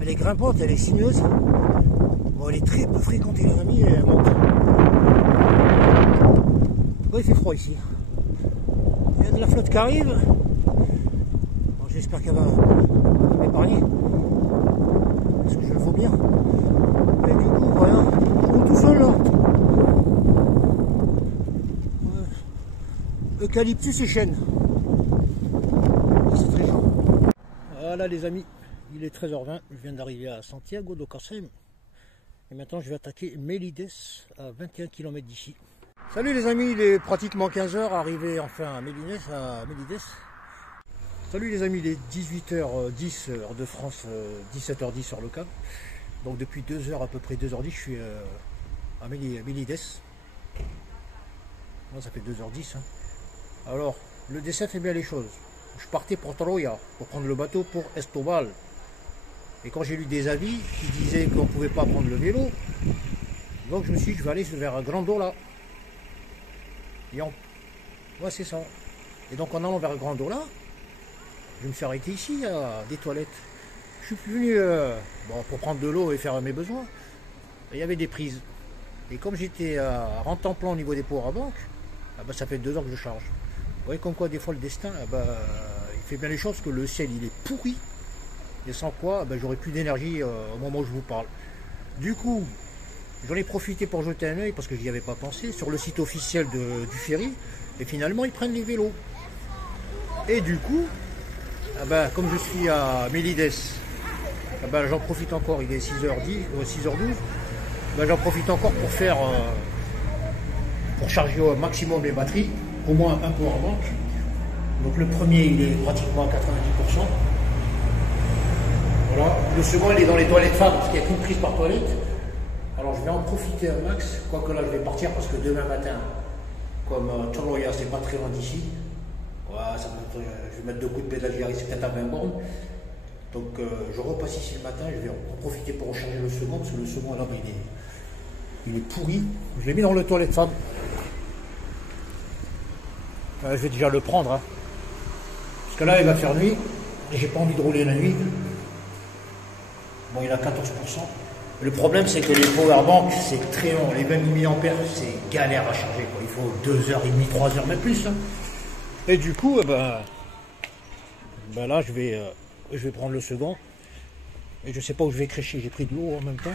elle est grimpante, elle est sinueuse. Bon, elle est très peu fréquentée les amis, elle monte. Bon, il fait froid ici. Il y a de la flotte qui arrive. Bon, j'espère qu'elle va m'épargner. Parce que je le vaux bien. Et du coup, voilà, je roule tout seul là. Eucalyptus et chêne. C'est très chaud. Voilà les amis, il est 13h20, je viens d'arriver à Santiago de Cassem. Et maintenant je vais attaquer Melides à 21 km d'ici. Salut les amis, il est pratiquement 15h, arrivé enfin à Melides. Salut les amis, il est 18h10 heure de France, 17h10 heure locale. Donc depuis 2h, à peu près 2h10, je suis à Melides. Là, ça fait 2h10. Hein. Alors, le dessin fait bien les choses. Je partais pour Troya, pour prendre le bateau pour Estobal. Et quand j'ai lu des avis qui disaient qu'on ne pouvait pas prendre le vélo, donc je me suis dit, je vais aller vers Grandola. Et ouais, c'est ça. Et donc en allant vers Grandola, je me suis arrêté ici, à des toilettes. Je suis venu pour prendre de l'eau et faire mes besoins. Et il y avait des prises. Et comme j'étais à rente-en-plan au niveau des pots à banque, ben, ça fait 2 ans que je charge. Vous voyez comme quoi des fois le destin, il fait bien les choses, parce que le ciel il est pourri, et sans quoi j'aurais plus d'énergie au moment où je vous parle. Du coup, j'en ai profité pour jeter un œil, parce que je n'y avais pas pensé, sur le site officiel du ferry, et finalement ils prennent les vélos. Et du coup, comme je suis à Melides, j'en profite encore, il est 6h10, 6h12, j'en profite encore pour charger au maximum les batteries. Au moins un powerbank. Donc le premier il est pratiquement à 90%. Voilà. Le second il est dans les toilettes femmes parce qu'il n'y a qu'une prise par toilette. Alors je vais en profiter un max. Quoique là je vais partir parce que demain matin, comme Troya c'est pas très loin d'ici. Voilà, je vais mettre 2 coups de pédale, j'y arrive, c'est peut-être à 20 bornes. Donc je repasse ici le matin, je vais en profiter pour recharger le second parce que le second là il est pourri. Je l'ai mis dans le toilette femme. Je vais déjà le prendre, hein. Parce que là il va faire nuit, et j'ai pas envie de rouler la nuit. Bon, il a 14%, Le problème, c'est que les powerbanks, c'est très long. Les 20 000 mAh, c'est galère à charger, quoi. Il faut 2h30, 3h, même plus. Hein. Et du coup, là, je vais prendre le second. Et je sais pas où je vais crécher. J'ai pris de l'eau en même temps.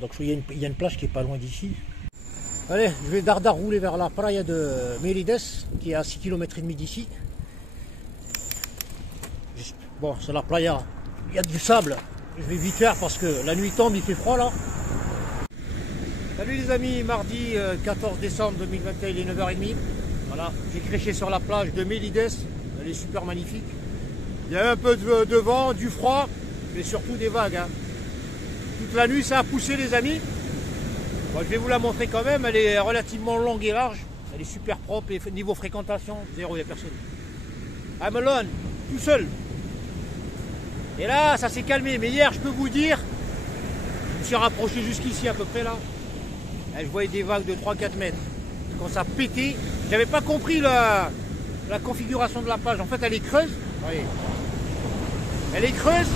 Donc, il y a une plage qui est pas loin d'ici. Allez, je vais dardard rouler vers la playa de Mérides, qui est à 6 km et demi d'ici. Bon, c'est la playa. Il y a du sable. Je vais vite faire parce que la nuit tombe, il fait froid là. Salut les amis, mardi 14 décembre 2021, il est 9h30. Voilà, j'ai créché sur la plage de Mérides. Elle est super magnifique. Il y a un peu de vent, du froid, mais surtout des vagues. Hein. Toute la nuit, ça a poussé les amis. Bon, je vais vous la montrer quand même. Elle est relativement longue et large. Elle est super propre et niveau fréquentation, zéro, il n'y a personne. I'm alone, tout seul. Et là, ça s'est calmé. Mais hier, je peux vous dire, je me suis rapproché jusqu'ici à peu près là. Et je voyais des vagues de 3-4 mètres. Quand ça pétait, j'avais pas compris la configuration de la plage. En fait, elle est creuse. Voyez. Elle est creuse.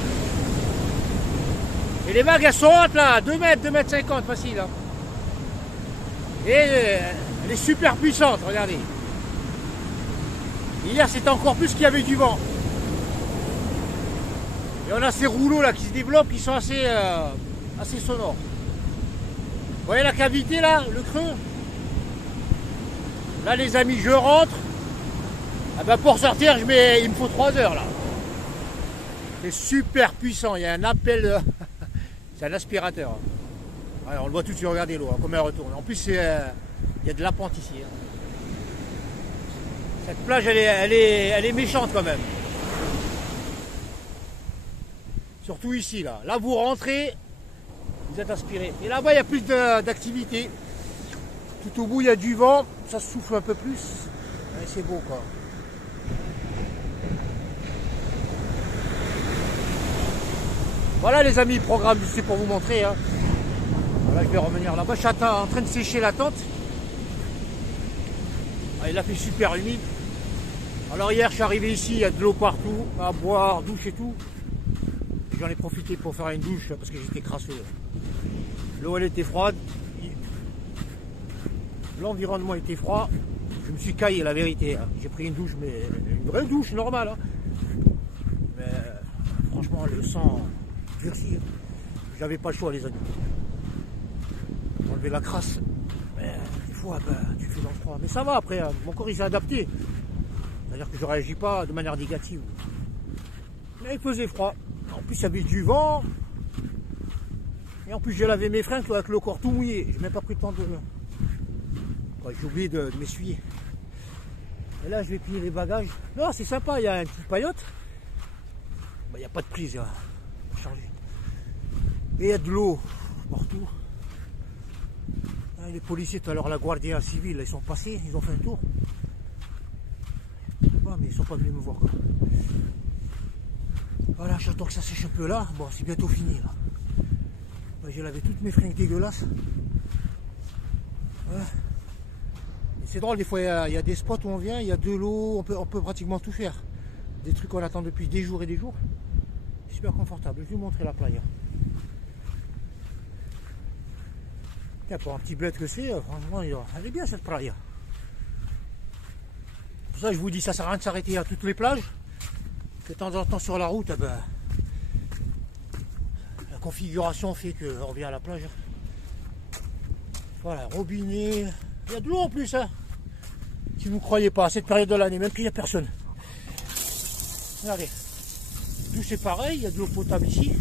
Et les vagues, elles sont hautes là, 2 mètres, 2 mètres 50 facile. Hein. Et elle est super puissante, regardez. Hier, c'était encore plus qu'il y avait du vent. Et on a ces rouleaux là qui se développent, qui sont assez sonores. Vous voyez la cavité là, le creux? Là les amis, je rentre. Ah ben, pour sortir, il me faut 3 heures là. C'est super puissant, il y a un appel, c'est un aspirateur. Ouais, on le voit tout de suite, regardez l'eau, hein, comme elle retourne. En plus, il y a de la pente ici. Hein. Cette plage, elle est méchante quand même. Surtout ici, là. Là, vous rentrez, vous êtes aspiré. Et là-bas, il y a plus d'activité. Tout au bout, il y a du vent. Ça souffle un peu plus. Ouais, c'est beau, quoi. Voilà, les amis, programme, c'est pour vous montrer. Hein. Voilà, je vais revenir là-bas. Je suis en train de sécher la tente. Ah, il a fait super humide. Alors, hier, je suis arrivé ici. Il y a de l'eau partout. À boire, douche et tout. J'en ai profité pour faire une douche parce que j'étais crasseux. L'eau elle était froide. L'environnement était froid. Je me suis caillé la vérité. Hein. J'ai pris une douche, mais une vraie douche normale. Hein. Mais franchement le sang durci. J'avais pas le choix les amis. Enlever la crasse. Mais des fois tu fais dans le froid. Mais ça va après, hein. Mon corps il s'est adapté. C'est-à-dire que je ne réagis pas de manière négative. Mais il faisait froid. En plus, il y avait du vent. Et en plus, j'ai lavé mes fringues avec le corps tout mouillé. Je n'ai même pas pris le temps de... J'ai oublié de m'essuyer. Et là, je vais plier les bagages. Non, c'est sympa, il y a un petit paillote. Il n'y a pas de prise là, pour charger. Et il y a de l'eau partout. Les policiers, tout à l'heure, la Guardia Civile, ils sont passés, ils ont fait un tour. Mais ils ne sont pas venus me voir. Quoi. Voilà, j'attends que ça sèche un peu là. Bon, c'est bientôt fini là. J'ai lavé toutes mes fringues dégueulasses. Voilà. C'est drôle, des fois il y a des spots où on vient, il y a de l'eau, on peut pratiquement tout faire. Des trucs qu'on attend depuis des jours et des jours. Super confortable. Je vais vous montrer la playa. Tiens, pour un petit bled que c'est, franchement, elle est bien cette playa. Pour ça, je vous dis, ça sert à rien de s'arrêter à toutes les plages. De temps en temps sur la route, la configuration fait qu'on revient à la plage. Voilà, robinet. Il y a de l'eau en plus, hein. Si vous ne croyez pas, à cette période de l'année, même qu'il n'y a personne. Regardez. Tout c'est pareil, il y a de l'eau potable ici.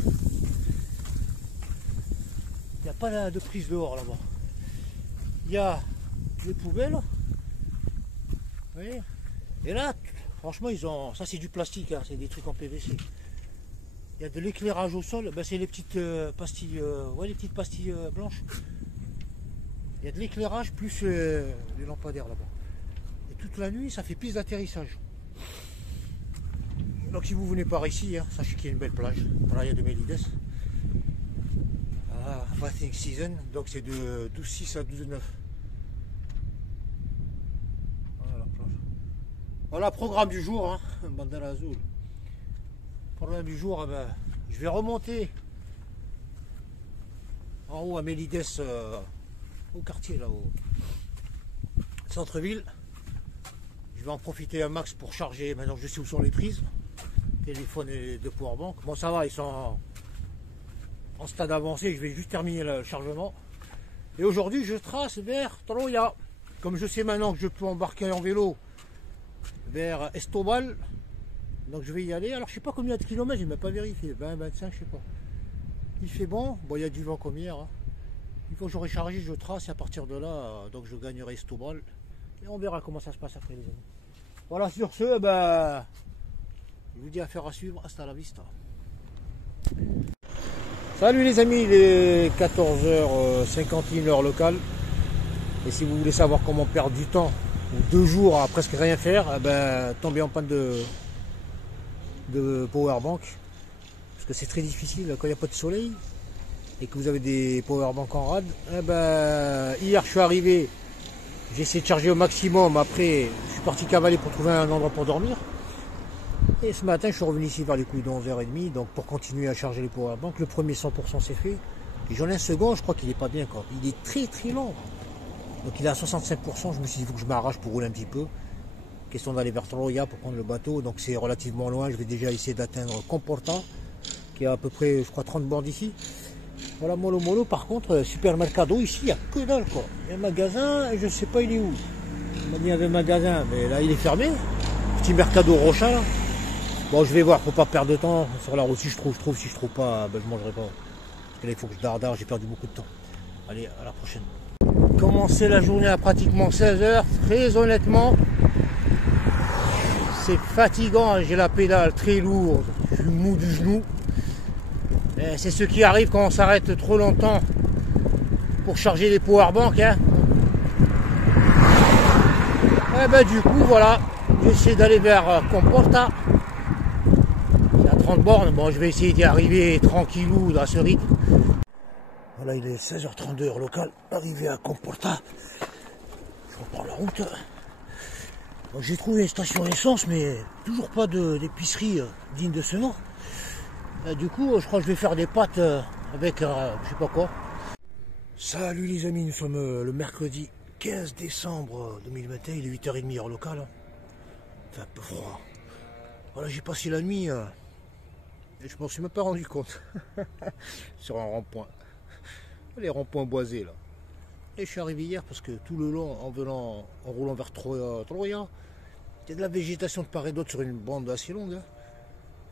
Il n'y a pas de prise dehors là-bas. Il y a les poubelles. Vous voyez? Et là, franchement, ça c'est du plastique, hein, c'est des trucs en PVC. Il y a de l'éclairage au sol, ben, c'est les petites pastilles, ouais, les petites pastilles blanches. Il y a de l'éclairage plus les lampadaires là-bas. Et toute la nuit, ça fait piste d'atterrissage. Donc si vous venez par ici, hein, sachez qu'il y a une belle plage, playa de Mérides. Ah, bathing season, donc c'est de 12,6 à 12,9. Voilà, programme du jour, hein, Bandera Azul. Programme du jour, eh ben, je vais remonter en haut à Mélides, au quartier là, au centre-ville. Je vais en profiter un max pour charger, maintenant je sais où sont les prises, téléphone et de powerbank. Bon ça va, ils sont en stade avancé, je vais juste terminer le chargement. Et aujourd'hui je trace vers Troya. Comme je sais maintenant que je peux embarquer en vélo vers Estobal, donc je vais y aller. Alors je sais pas combien de kilomètres, je n'ai même pas vérifié, 20, 25, je sais pas. Il fait bon, il y a du vent comme hier. Hein. Une fois que j'aurai chargé, je trace et à partir de là, donc je gagnerai Estobal. Et on verra comment ça se passe après les amis. Voilà, sur ce, je vous dis affaire à suivre, hasta la vista. Salut les amis, il est 14h51 heure locale. Et si vous voulez savoir comment perdre du temps, 2 jours à presque rien faire, tombez en panne de powerbank. Parce que c'est très difficile quand il n'y a pas de soleil et que vous avez des powerbanks en rade. Hier je suis arrivé, j'ai essayé de charger au maximum, après je suis parti cavaler pour trouver un endroit pour dormir. Et ce matin je suis revenu ici vers les coups de 11h30, donc pour continuer à charger les powerbanks. Le premier 100% c'est fait. Et j'en ai un second, je crois qu'il n'est pas bien quoi. Il est très très lent. Donc il est à 65%, je me suis dit il faut que je m'arrache pour rouler un petit peu. Question d'aller vers Troya pour prendre le bateau, donc c'est relativement loin, je vais déjà essayer d'atteindre Comporta, qui est à peu près je crois 30 bornes d'ici. Voilà, mollo, par contre, supermercado ici, il n'y a que dalle quoi. Il y a un magasin, et je ne sais pas il est où. On m'a dit il y avait un magasin, mais là il est fermé. Petit mercado Rocha là. Bon je vais voir, faut pas perdre de temps sur la route, si je trouve, si je trouve pas, je mangerai pas. Parce que là il faut que je darde, j'ai perdu beaucoup de temps. Allez, à la prochaine. Commencer la journée à pratiquement 16h, très honnêtement, c'est fatigant, j'ai la pédale très lourde, je suis mou du genou. C'est ce qui arrive quand on s'arrête trop longtemps pour charger les powerbanks. Hein. Du coup voilà, j'essaie d'aller vers Comporta. C'est à 30 bornes, bon je vais essayer d'y arriver tranquillou dans ce rythme. Voilà, il est 16h32 heure locale, arrivé à Comporta. Je reprends la route. J'ai trouvé une station essence, mais toujours pas d'épicerie digne de ce nom. Du coup, je crois que je vais faire des pâtes avec je sais pas quoi. Salut les amis, nous sommes le mercredi 15 décembre 2021, il est 8h30 heure locale. Il fait un peu froid. Voilà, j'ai passé la nuit et je m'en suis même pas rendu compte. Sur un rond-point. Les ronds-points boisés là. Et je suis arrivé hier parce que tout le long, en roulant vers Troya, il y a de la végétation de part et d'autre sur une bande assez longue. Hein.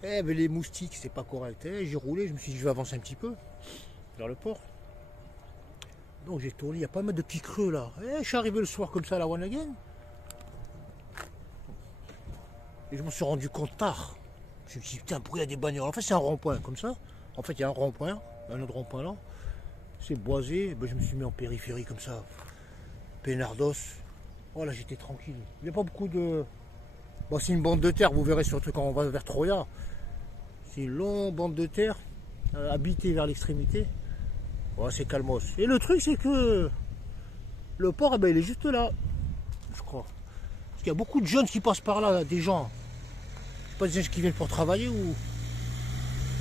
Mais les moustiques, c'est pas correct. J'ai roulé, je me suis dit je vais avancer un petit peu vers le port. Donc j'ai tourné, il y a pas mal de petits creux là. Je suis arrivé le soir comme ça à la One Again. Et je m'en suis rendu compte tard. Je me suis dit putain, pourquoi il y a des bagnoles? En fait c'est un rond-point comme ça. En fait il y a un rond-point, un autre rond-point là. C'est boisé, je me suis mis en périphérie comme ça. Pénardos. Voilà, j'étais tranquille. Il n'y a pas beaucoup de... Bon, c'est une bande de terre, vous verrez surtout quand on va vers Troya. C'est une longue bande de terre, habitée vers l'extrémité. Voilà, c'est calmos. Et le truc, c'est que le port, il est juste là, je crois. Parce qu'il y a beaucoup de jeunes qui passent par là, des gens. Je sais pas, des gens qui viennent pour travailler ou...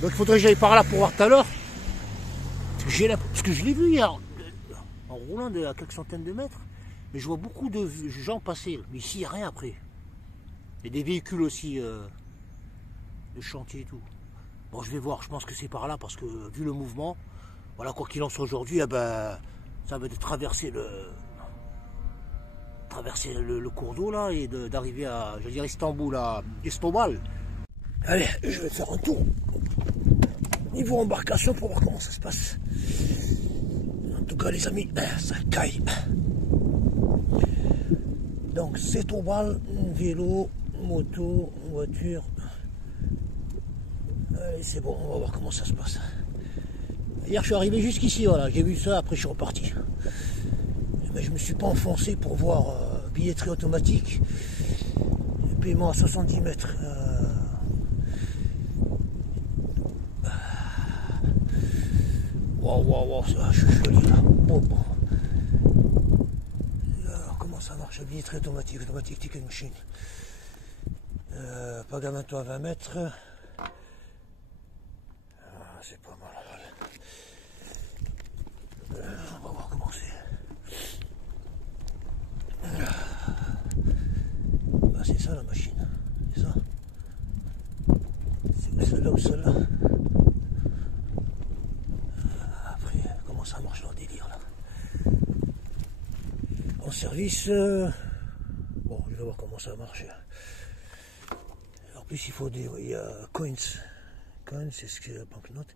Donc il faudrait que j'aille par là pour voir tout à l'heure. Parce que je l'ai vu hier, en roulant à quelques centaines de mètres. Mais je vois beaucoup de gens passer. Mais ici, il n'y a rien après. Il y a des véhicules aussi de chantier et tout. Bon, je vais voir, je pense que c'est par là, parce que vu le mouvement, voilà, quoi qu'il en soit aujourd'hui, ça va être traverser le cours d'eau là et d'arriver à, je veux dire, Istanbul, à Estobal. Allez, je vais faire un tour niveau embarcation pour voir comment ça se passe. En tout cas les amis, ça caille. Donc c'est au bal, vélo, moto, voiture. Allez, c'est bon, on va voir comment ça se passe. Hier je suis arrivé jusqu'ici, voilà, j'ai vu ça, après je suis reparti. Mais je me suis pas enfoncé pour voir billetterie automatique, paiement à 70 mètres. Wow, je suis joli là. Bon. Alors comment ça marche? Billetterie automatique, ticket machine. Pagamento à 20 mètres. C'est pas mal. Celle-là ou celle-là. Après, comment ça marche leur délire là? En service, bon, je vais voir comment ça marche. En plus, il faut des, il y a coins. Coins, c'est ce que la banknote.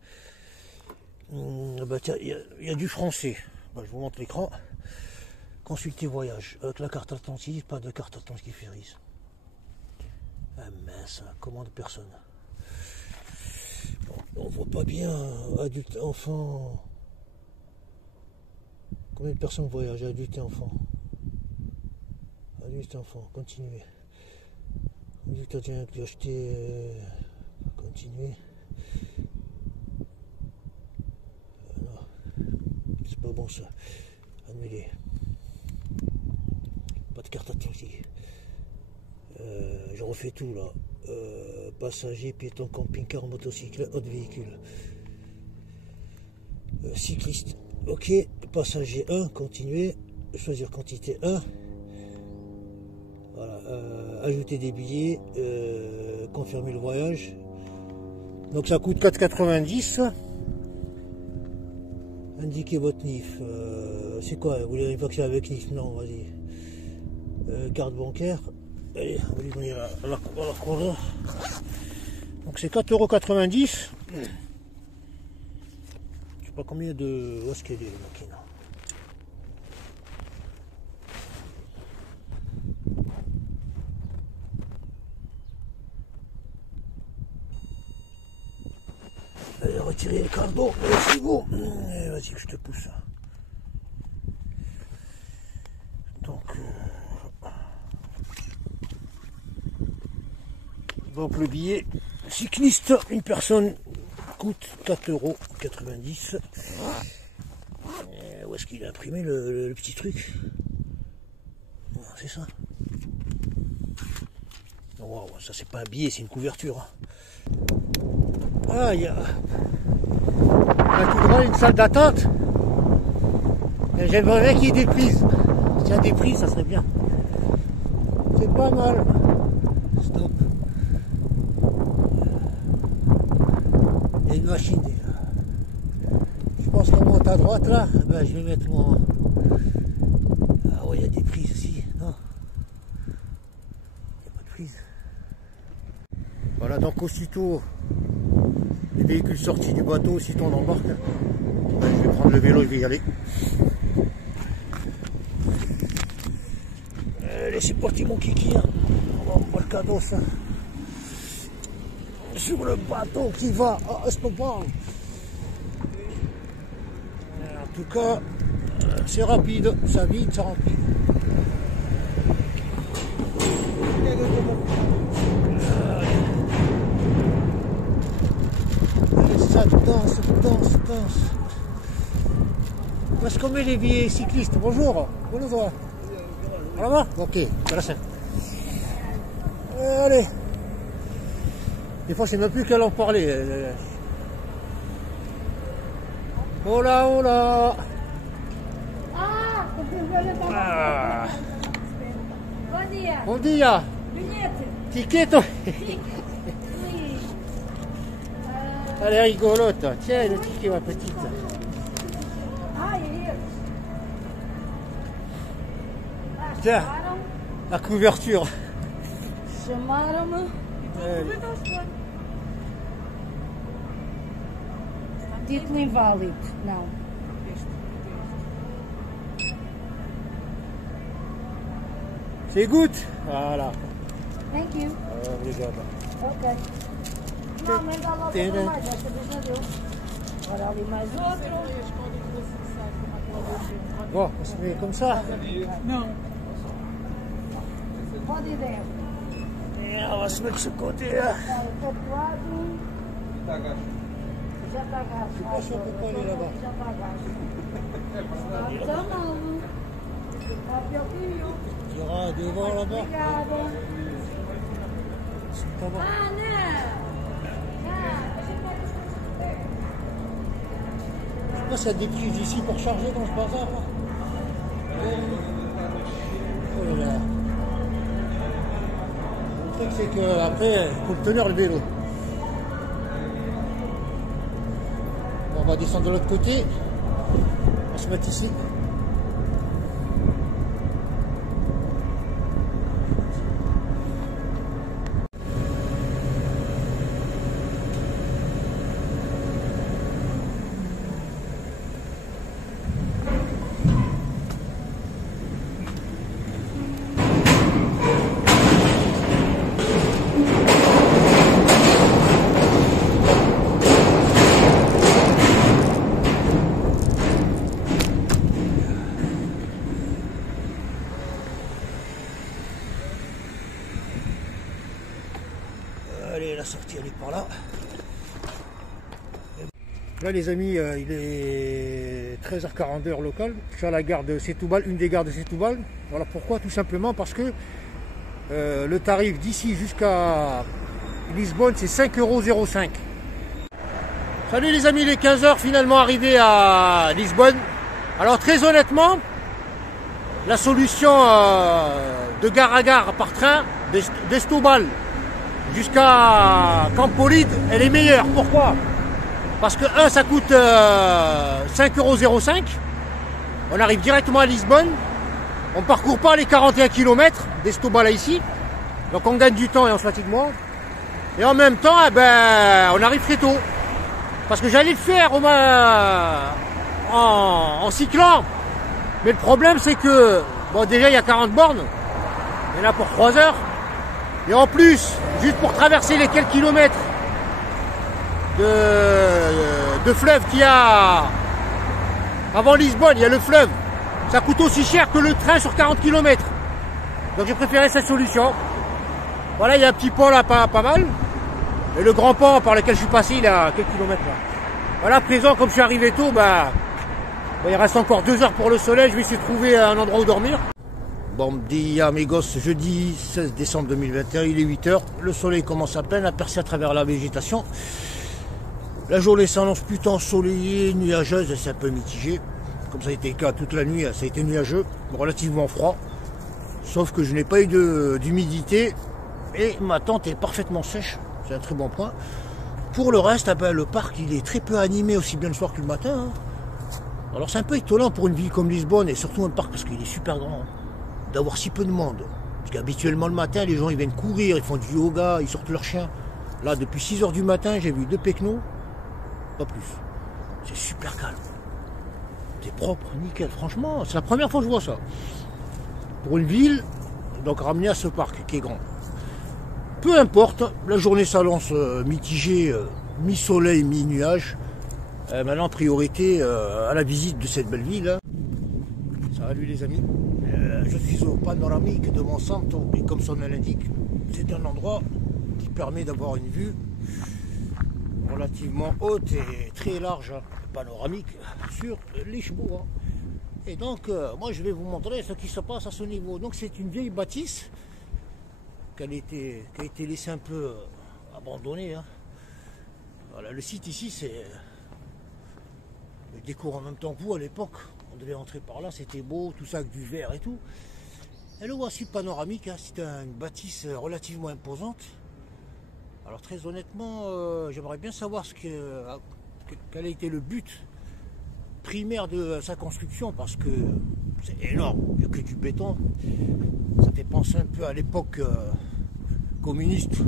Bah tiens, il y a du français. Bah, je vous montre l'écran. Consulter voyage. Avec la carte attentive, pas de carte attentive Ferries. Ah mince, commande personne. Bon, on voit pas bien, adulte, enfant. Combien de personnes voyagent, adulte et enfant? Adulte et enfant, continuer. Conducteur déjà inclus, acheter, continuer. Non, c'est pas bon ça. Annuler. Pas de carte attentive. Je refais tout là. Passager, piéton, camping-car, motocyclette, autre véhicule. Cycliste. Ok. Passager 1, continuer. Choisir quantité 1. Voilà. Ajouter des billets. Confirmer le voyage. Donc ça coûte 4,90. Indiquez votre NIF. C'est quoi? Vous voulez une avec NIF? Non, vas-y. Carte bancaire. Allez, on va lui donner la couleur. Donc c'est 4,90 €. Je sais pas combien de... Où est-ce qu'elle est, la machine? Allez, retirer les cartons. C'est bon. Vas-y que je te pousse. Donc le billet cycliste, une personne, coûte 4,90 €. Où est-ce qu'il a imprimé le petit truc? C'est ça. Wow, ça c'est pas un billet, c'est une couverture. Ah, il y a tout droit une salle d'attente. J'aimerais qu'il y ait des prises. S'il y a des prises, ça serait bien. C'est pas mal. Stop. Il y a une machine. Je pense qu'on monte à droite là. Ben, je vais mettre mon... Ah ouais, il y a des prises aussi. Non. Il n'y a pas de prise. Voilà, donc aussitôt les véhicules sortis du bateau, aussitôt on embarque. Ben, je vais prendre le vélo, je vais y aller. Allez, c'est parti mon kiki. Hein. On va le cadeau ça. Sur le bateau qui va à Estopan. En tout cas, c'est rapide, ça vide, ça remplit. Allez, ça danse. Parce qu'on met les billets cyclistes. Bonjour. Bonjour. Là-bas? Ok, gracias. Allez. Des fois, je sais même plus qu'elle en parlait. Hola, hola. Ah, porque eu vou levar Ah. Bom dia. Bom dia. Bilhete. Tiquetto. Sim. Elle est rigolote. Tiens, le ticket, ma petite. Ah, isso. Tiens, la couverture. Chamaram-me. Título inválido. Não. C'est good. Voilà. Thank you. Obrigado. Ok. Não, mas dá logo Tem, né? mais. Essa vez não deu. Agora ali mais outro. Bon, on se met comme ça. Não. Pode ir dentro. Et on va se mettre de ce côté là. Tatuado. Já tá gasto. Je pense qu'on peut pas aller là-bas. Já tá gasto. Então não. Tá pior. Tu iras devant là-bas. Obrigada. Tá bom. Ah, não. Je sais pas s'il y a des prises ici pour charger dans ce bazar là. Oh là là. Le truc c'est que après il faut le tenir le vélo. va descendre de l'autre côté. On va se mettre ici. Allez, la sortie elle est par là. Là les amis, il est 13h42 heure locale. Je suis à la gare de Setoubal, une des gares de Setoubal. Voilà pourquoi, tout simplement parce que le tarif d'ici jusqu'à Lisbonne c'est 5,05 €. Salut les amis, il est 15h, finalement arrivé à Lisbonne. Alors très honnêtement, la solution de gare à gare par train d'Setúbal jusqu'à Campolide, elle est meilleure. Pourquoi? Parce que ça coûte 5,05 €. On arrive directement à Lisbonne. On ne parcourt pas les 41 km d'Setúbal à ici. Donc on gagne du temps et on se fatigue moins. Et en même temps, on arrive très tôt. Parce que j'allais le faire en cyclant. Mais le problème c'est que, bon déjà il y a 40 bornes. Il y en a pour 3 heures. Et en plus, juste pour traverser les quelques kilomètres de fleuve qu'il y a avant Lisbonne, il y a le fleuve. Ça coûte aussi cher que le train sur 40 km. Donc j'ai préféré cette solution. Voilà, il y a un petit pont là, pas mal. Et le grand pont par lequel je suis passé, il a quelques kilomètres là. Voilà, à présent, comme je suis arrivé tôt, il reste encore 2 heures pour le soleil. Je vais essayer de trouver un endroit où dormir. Bon dia amigos, jeudi 16 décembre 2021, il est 8 h. Le soleil commence à peine à percer à travers la végétation. La journée s'annonce plutôt ensoleillée, nuageuse, et c'est un peu mitigé. Comme ça a été le cas toute la nuit, ça a été nuageux, relativement froid. Sauf que je n'ai pas eu d'humidité et ma tente est parfaitement sèche. C'est un très bon point. Pour le reste, le parc il est très peu animé, aussi bien le soir que le matin. Alors c'est un peu étonnant pour une ville comme Lisbonne, et surtout un parc parce qu'il est super grand, d'avoir si peu de monde. Parce qu'habituellement le matin, les gens ils viennent courir, ils font du yoga, ils sortent leurs chiens. Là, depuis 6 h du matin, j'ai vu 2 pecnos, pas plus. C'est super calme. C'est propre, nickel. Franchement, c'est la première fois que je vois ça. Pour une ville, donc ramenée à ce parc qui est grand. Peu importe, la journée s'annonce mitigée, mi-soleil, mi-nuage. Maintenant, priorité à la visite de cette belle ville. Salut les amis. Je suis au panoramique de Monsanto et comme son nom l'indique, c'est un endroit qui permet d'avoir une vue relativement haute et très large, panoramique sur Lisboa. Et donc moi je vais vous montrer ce qui se passe à ce niveau. Donc c'est une vieille bâtisse qui a été laissée un peu abandonnée. Voilà, le site ici c'est le décor en même temps que vous à l'époque. On devait entrer par là, c'était beau, tout ça avec du verre et tout. Et le voici panoramique, c'est une bâtisse relativement imposante. Alors très honnêtement, j'aimerais bien savoir quel a été le but primaire de sa construction, parce que c'est énorme, il n'y a que du béton. Ça fait penser un peu à l'époque communiste,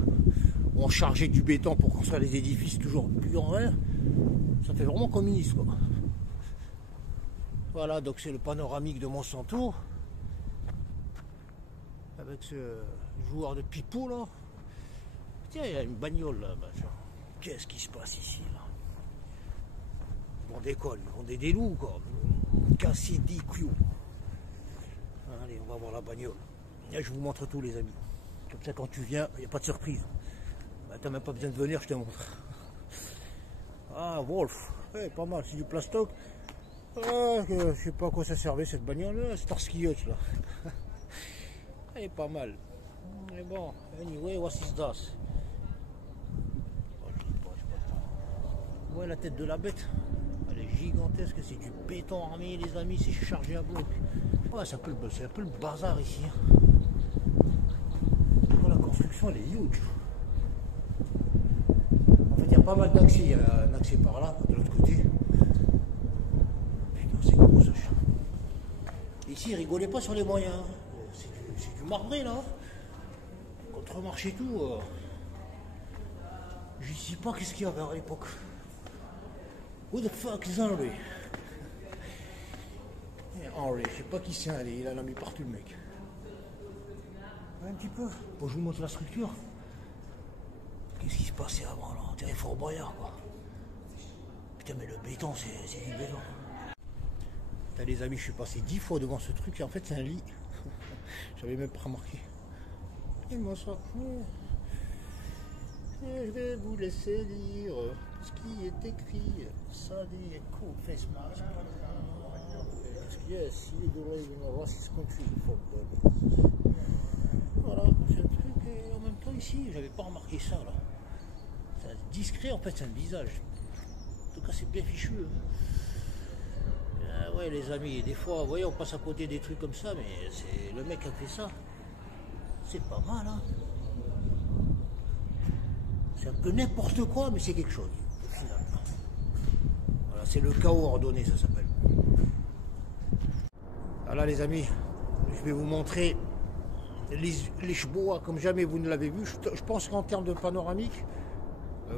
où on chargeait du béton pour construire les édifices toujours plus grands. Ça fait vraiment communiste quoi. Voilà, donc c'est le panoramique de Monsanto avec ce joueur de pipeau là. Tiens, il y a une bagnole là. Qu'est-ce qui se passe ici là? Ils vendent quoi? Ils vendaient des loups quoi. Casser 10 Q. Allez, on va voir la bagnole. Et je vous montre tout les amis. Comme ça quand tu viens, il n'y a pas de surprise. T'as même pas besoin de venir, je te montre. Ah, Wolf, pas mal, c'est du plastoc. Je sais pas à quoi ça servait cette bagnole, Starsky Hutch là. Elle est pas mal. Mais bon, anyway, what is that? Ouais, la tête de la bête, elle est gigantesque, c'est du béton armé les amis, c'est chargé à bloc. Ouais, c'est un peu le bazar ici. La construction elle est huge. En fait, il y a pas mal d'accès. Il y a un accès par là, de l'autre côté. Putain, c'est gros ce chat. Ici, rigolez pas sur les moyens. C'est du marbré là. Contre-marché et tout. Je sais pas qu'est-ce qu'il y avait à l'époque. Who the fuck is Henry? Henry, je sais pas qui c'est, il en a mis partout le mec. Un petit peu. Bon, je vous montre la structure. Qu'est-ce qui se passait avant là? On dirait Fort Boyard quoi. Putain, mais le béton, c'est du béton. Putain, les amis, je suis passé 10 fois devant ce truc et en fait, c'est un lit. J'avais même pas remarqué. Et moi, ça. Et je vais vous laisser lire ce qui est écrit. Ça dit cool face mask. Yes, il est doré, il va voir si ce country football. Voilà, c'est un truc et en même temps ici, j'avais pas remarqué ça là. C'est discret en fait, c'est un visage. En tout cas, c'est bien fichu. Ouais, les amis, des fois, vous voyez, on passe à côté des trucs comme ça, mais c'est le mec qui a fait ça. C'est pas mal, hein. C'est un peu n'importe quoi, mais c'est quelque chose, finalement. Voilà, c'est le chaos ordonné, ça s'appelle. Voilà, les amis, je vais vous montrer Lisboa comme jamais vous ne l'avez vu. Je pense qu'en termes de panoramique,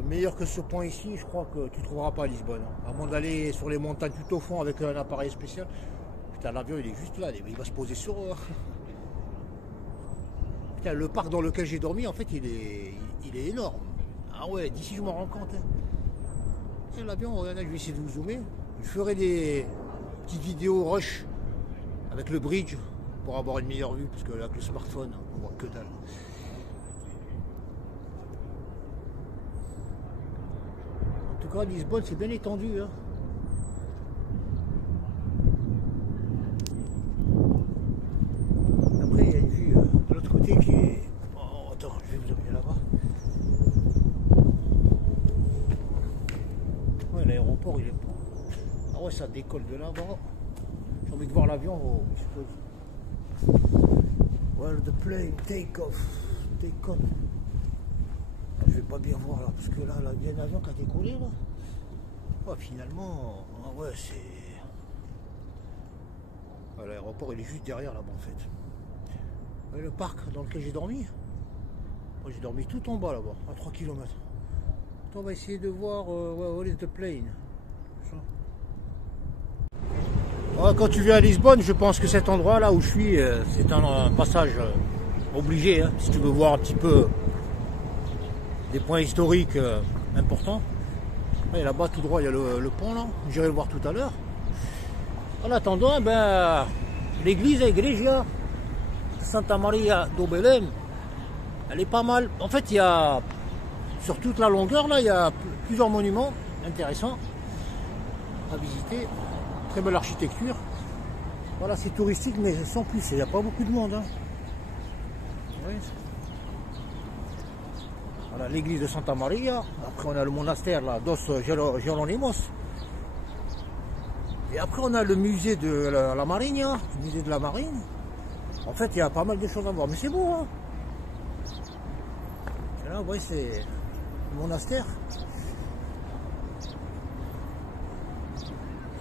meilleur que ce point ici, je crois que tu ne trouveras pas à Lisbonne. À moins d'aller sur les montagnes tout au fond avec un appareil spécial. Putain, l'avion il est juste là, il va se poser sur... Putain, le parc dans lequel j'ai dormi, en fait, il est énorme. Ah ouais, d'ici je m'en rends compte. Hein. L'avion, regardez, je vais essayer de vous zoomer. Je ferai des petites vidéos rush avec le bridge pour avoir une meilleure vue, parce que là, avec le smartphone, on voit que dalle. En tout cas, Lisbonne, c'est bien étendu. Hein. Après, il y a une vue de l'autre côté qui est... Oh, attends, je vais vous amener là-bas. Ouais, l'aéroport, il est pas... Ah ouais, ça décolle de là-bas. J'ai envie de voir l'avion, je suppose. Well, the plane, take off, take on. Je vais pas bien voir là, parce que là, il y a un avion qui a décollé là. Oh, finalement, ah ouais, c'est... Ah, l'aéroport, il est juste derrière là-bas en fait. Et le parc dans lequel j'ai dormi, moi j'ai dormi tout en bas là-bas, à 3 km. On va essayer de voir what is the plane. Quand tu viens à Lisbonne, je pense que cet endroit là où je suis, c'est un passage obligé, hein, si tu veux voir un petit peu des points historiques importants. Et là-bas tout droit il y a le pont là, j'irai le voir tout à l'heure. En attendant, ben, l'église Igreja Santa Maria do Belém, elle est pas mal. En fait, il y a sur toute la longueur là, il y a plusieurs monuments intéressants à visiter. Très belle architecture. Voilà, c'est touristique, mais sans plus, il n'y a pas beaucoup de monde. Hein. Oui. Voilà, l'église de Santa Maria. Après, on a le monastère là, dos Jerónimos. Et après, on a le musée de la Marinha, le musée de la Marine. En fait, il y a pas mal de choses à voir, mais c'est beau. Hein. Et là, vous voyez, c'est le monastère.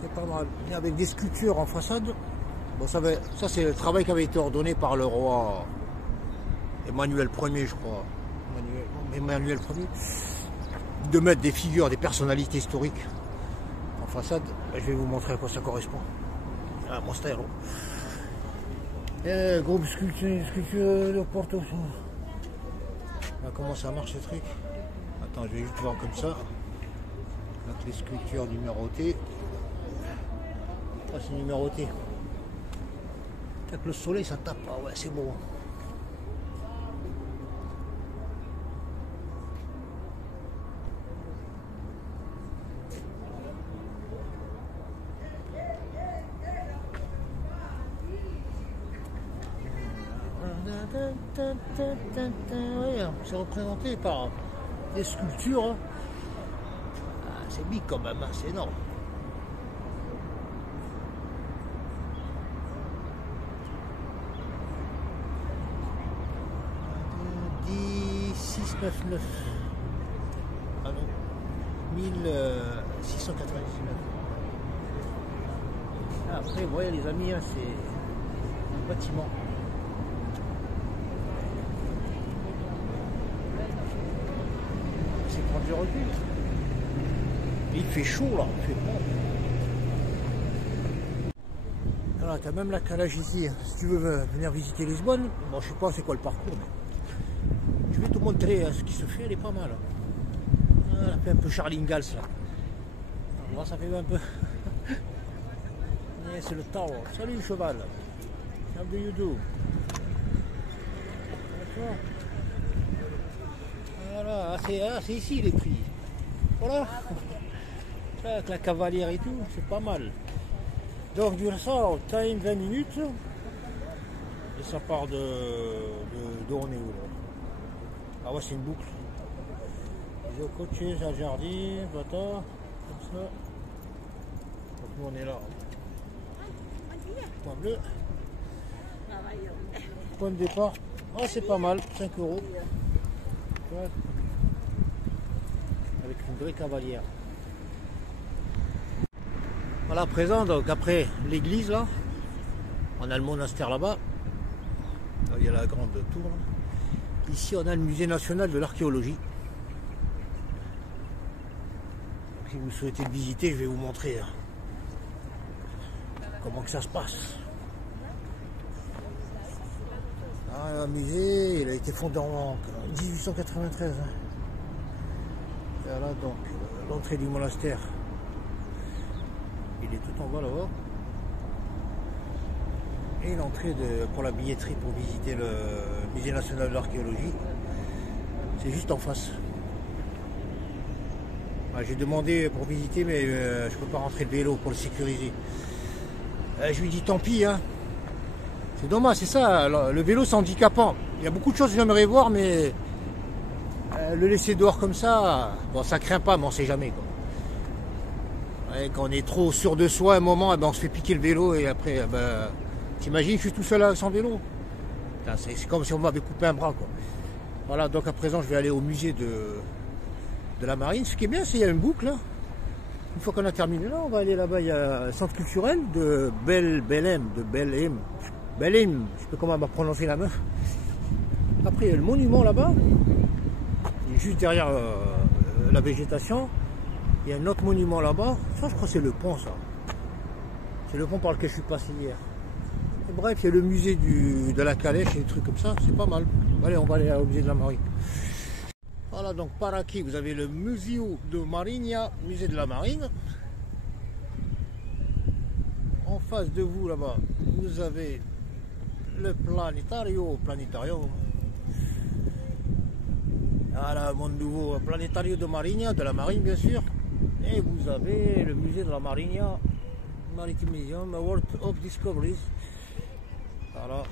C'est pas mal, avec des sculptures en façade. Bon, ça c'est le travail qui avait été ordonné par le roi Emmanuel Ier, je crois. Emmanuel Ier, de mettre des figures, des personnalités historiques en façade. Je vais vous montrer à quoi ça correspond. Ah, Monastero. Groupe sculpture de Porto. Là, comment ça marche ce truc? Attends, je vais juste voir comme ça. Avec les sculptures numérotées. Ah, c'est numéroté. Avec le soleil, ça tape. Ah ouais, c'est beau. Ouais, c'est représenté par des sculptures. Ah, c'est big quand même, hein, c'est énorme. 699. Ah non. 1699. Après, vous voyez les amis, hein, c'est un bâtiment. C'est prendre du recul. Et il fait chaud là, il fait bon. Voilà, tu as même la calage ici, si tu veux venir visiter Lisbonne. Bon, je sais pas c'est quoi le parcours, mais je vais te montrer ce qui se fait, elle est pas mal. Elle a fait un peu Charlie Ingalls là. Moi ça fait un peu. C'est le tower. Salut le cheval. How do you do? Voilà, c'est ici les prix. Voilà. Avec la cavalière et tout, c'est pas mal. Donc du ressort, time 20 minutes. Et ça part de on est où là? Ah ouais, c'est une boucle. J'ai au coach, j'ai un jardin, bâtard, comme ça. Donc nous on est là. Point bleu. Point de départ. Oh c'est pas mal, 5 €. Ouais. Avec une vraie cavalière. Voilà à présent, donc après l'église là, on a le monastère là-bas. Il y a la grande tour là. Ici on a le musée national de l'archéologie. Si vous souhaitez le visiter, je vais vous montrer comment que ça se passe. Un musée, il a été fondé en 1893. Voilà donc l'entrée du monastère. Il est tout en bas là-bas. Et l'entrée pour la billetterie pour visiter le musée national de l'archéologie, c'est juste en face. J'ai demandé pour visiter, mais je ne peux pas rentrer le vélo pour le sécuriser. Je lui dis tant pis, hein. C'est dommage, c'est ça, le vélo c'est handicapant. Il y a beaucoup de choses que j'aimerais voir, mais le laisser dehors comme ça, bon ça craint pas, mais on sait jamais quoi. Ouais, quand on est trop sûr de soi, à un moment, on se fait piquer le vélo et après, t'imagines, je suis tout seul sans vélo. C'est comme si on m'avait coupé un bras quoi. Voilà, donc à présent je vais aller au musée de la marine. Ce qui est bien, c'est qu'il y a une boucle là. Une fois qu'on a terminé là, on va aller là-bas, il y a un centre culturel de Belém, je sais pas comment elle m'a prononcé la meuf. Après il y a le monument là-bas, juste derrière la végétation. Il y a un autre monument là-bas, ça je crois que c'est le pont ça. C'est le pont par lequel je suis passé hier. Et bref, il y a le musée de la calèche et des trucs comme ça, c'est pas mal. Allez, on va aller au musée de la marine. Voilà, donc par aquí, vous avez le Museo de Marinha, musée de la marine. En face de vous, là-bas, vous avez le Planetario. Voilà, mon nouveau Planetario de Marinha, de la marine, bien sûr. Et vous avez le musée de la Marinha, Maritime Museum, World of Discoveries. Voilà.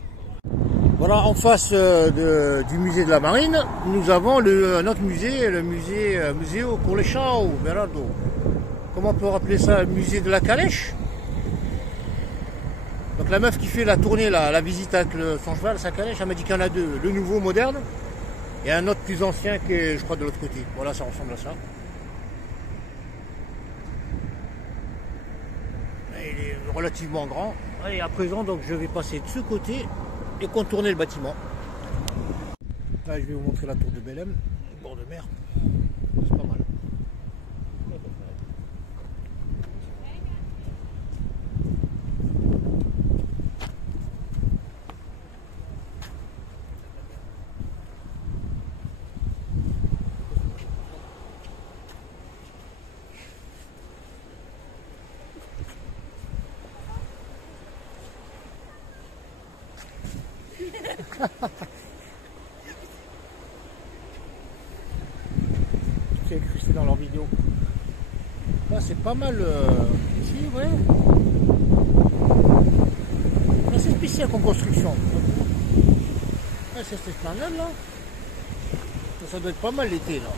Voilà, en face du musée de la marine, nous avons un autre musée, le Museo Coleção Berardo. Comment on peut rappeler ça? Le musée de la calèche. Donc la meuf qui fait la tournée, la visite avec son cheval, sa calèche, elle m'a dit qu'il y en a deux. Le nouveau moderne et un autre plus ancien qui est, je crois, de l'autre côté. Voilà, ça ressemble à ça. Il est relativement grand. Et à présent, donc, je vais passer de ce côté et contourner le bâtiment. Là, je vais vous montrer la tour de Belém, au bord de mer. C'est pas mal. C'est incrusté dans leur vidéo. Là c'est pas mal ici, ouais. Là c'est spécial comme construction. Là c'est cette esplanade là. Ça doit être pas mal l'été là.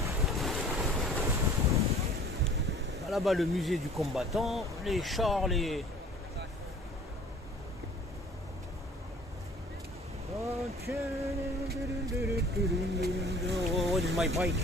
Là-bas le musée du combattant, les chars, les... What is my bike?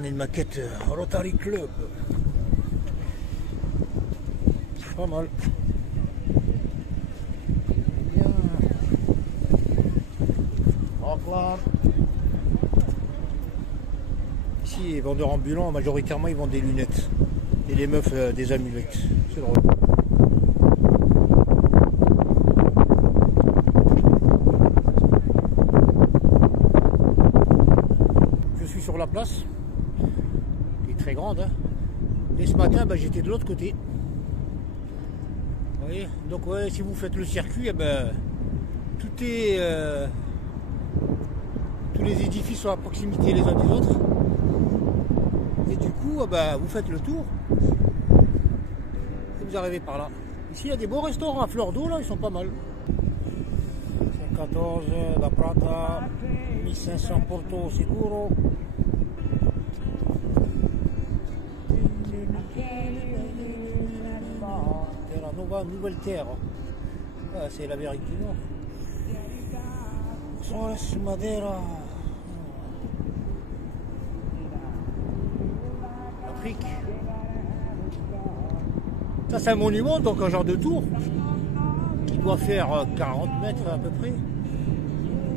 on a une maquette Rotary Club. C'est pas mal. Bien. Reclame. Ici, les vendeurs ambulants, majoritairement, ils vendent des lunettes. Et les meufs, des amulettes. C'est drôle. Je suis sur la place, qui est très grande. Hein. Et ce matin, j'étais de l'autre côté. Vous voyez? Donc, ouais, si vous faites le circuit, tout est... tous les édifices sont à proximité les uns des autres. Et du coup, vous faites le tour. Et vous arrivez par là. Ici, il y a des beaux restaurants à fleur d'eau, là, ils sont pas mal. 14 La Prata, 1500 Porto Seguro. Terra Nova, Nouvelle Terre. Ah, c'est l'Amérique du Nord. Sores Madeira. L'Afrique. Ça, c'est un monument, donc un genre de tour qui doit faire 40 mètres à peu près.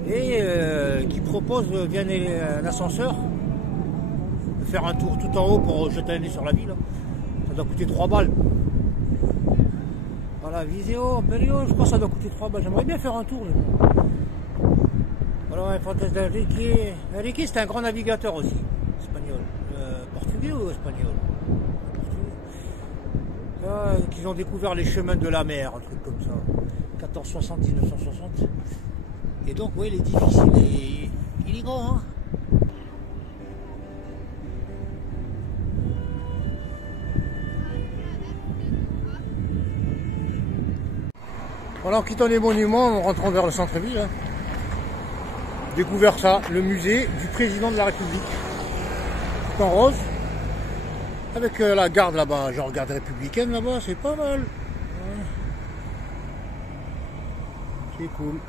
Et qui propose, via un ascenseur, de faire un tour tout en haut pour jeter un nez sur la ville. Ça doit coûter 3 balles. Voilà, Viseo, Imperio, je crois que ça doit coûter 3 balles. J'aimerais bien faire un tour. Voilà, Fantasme d'Enrique. Enrique, c'était un grand navigateur aussi, espagnol. Portugais ou espagnol? Portugais. Qu'ils ont découvert les chemins de la mer, un truc comme ça. 1460-1960. Et donc, oui, l'édifice, il est grand, hein. Voilà, en quittant les monuments, en rentrant vers le centre-ville, hein. Découvert ça, le musée du président de la République. En rose, avec la garde là-bas, genre garde républicaine là-bas, c'est pas mal. Ouais. C'est cool.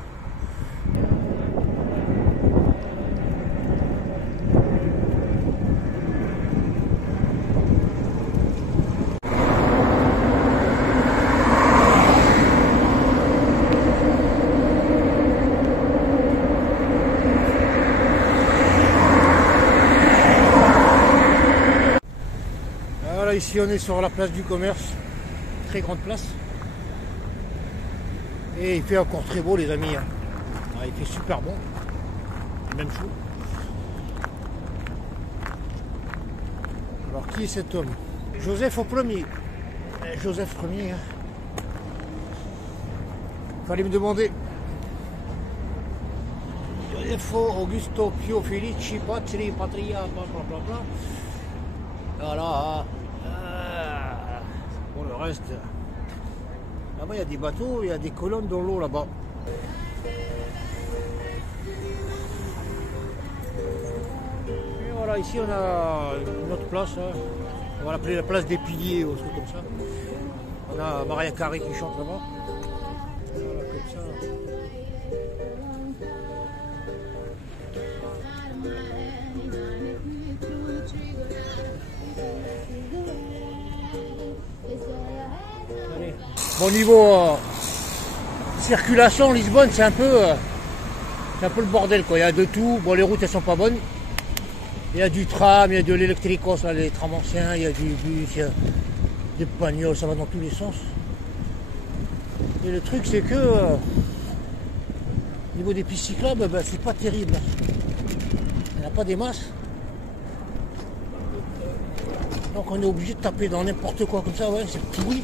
Ici on est sur la place du commerce, très grande place, et il fait encore très beau les amis, hein. Il fait super bon, même chaud. Alors qui est cet homme? Joseph Ier. Joseph Ier, hein. Fallait me demander. Josefo Augusto Pio Felici Patria bla bla bla. Voilà. Bon, le reste, là-bas il y a des bateaux, il y a des colonnes dans l'eau là-bas. Et voilà, ici on a une autre place, hein. On va l'appeler la place des piliers ou un truc comme ça. On a Maria Carré qui chante là-bas. Voilà, comme ça. Bon, niveau circulation, Lisbonne, c'est un peu le bordel, quoi. Il y a de tout. Bon, les routes, elles sont pas bonnes. Il y a du tram, il y a de l'électricos, là, les trams anciens, il y a du bus, il y a des pagnoles, ça va dans tous les sens. Et le truc, c'est que au niveau des pistes cyclables, c'est pas terrible. Il n'y a pas des masses. Donc on est obligé de taper dans n'importe quoi comme ça, ouais, c'est pourri.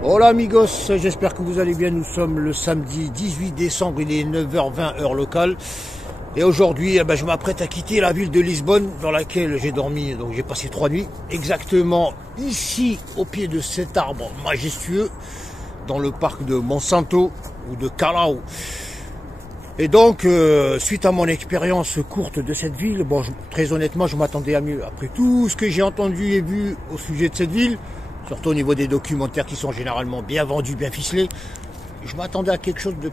Hola amigos, j'espère que vous allez bien. Nous sommes le samedi 18 décembre, il est 9h20 heure locale. Et aujourd'hui, je m'apprête à quitter la ville de Lisbonne dans laquelle j'ai dormi, donc j'ai passé 3 nuits. Exactement ici, au pied de cet arbre majestueux, dans le parc de Monsanto ou de Carlau. Et donc, suite à mon expérience courte de cette ville, bon, très honnêtement, je m'attendais à mieux. Après tout ce que j'ai entendu et vu au sujet de cette ville, surtout au niveau des documentaires qui sont généralement bien vendus, bien ficelés, je m'attendais à quelque chose de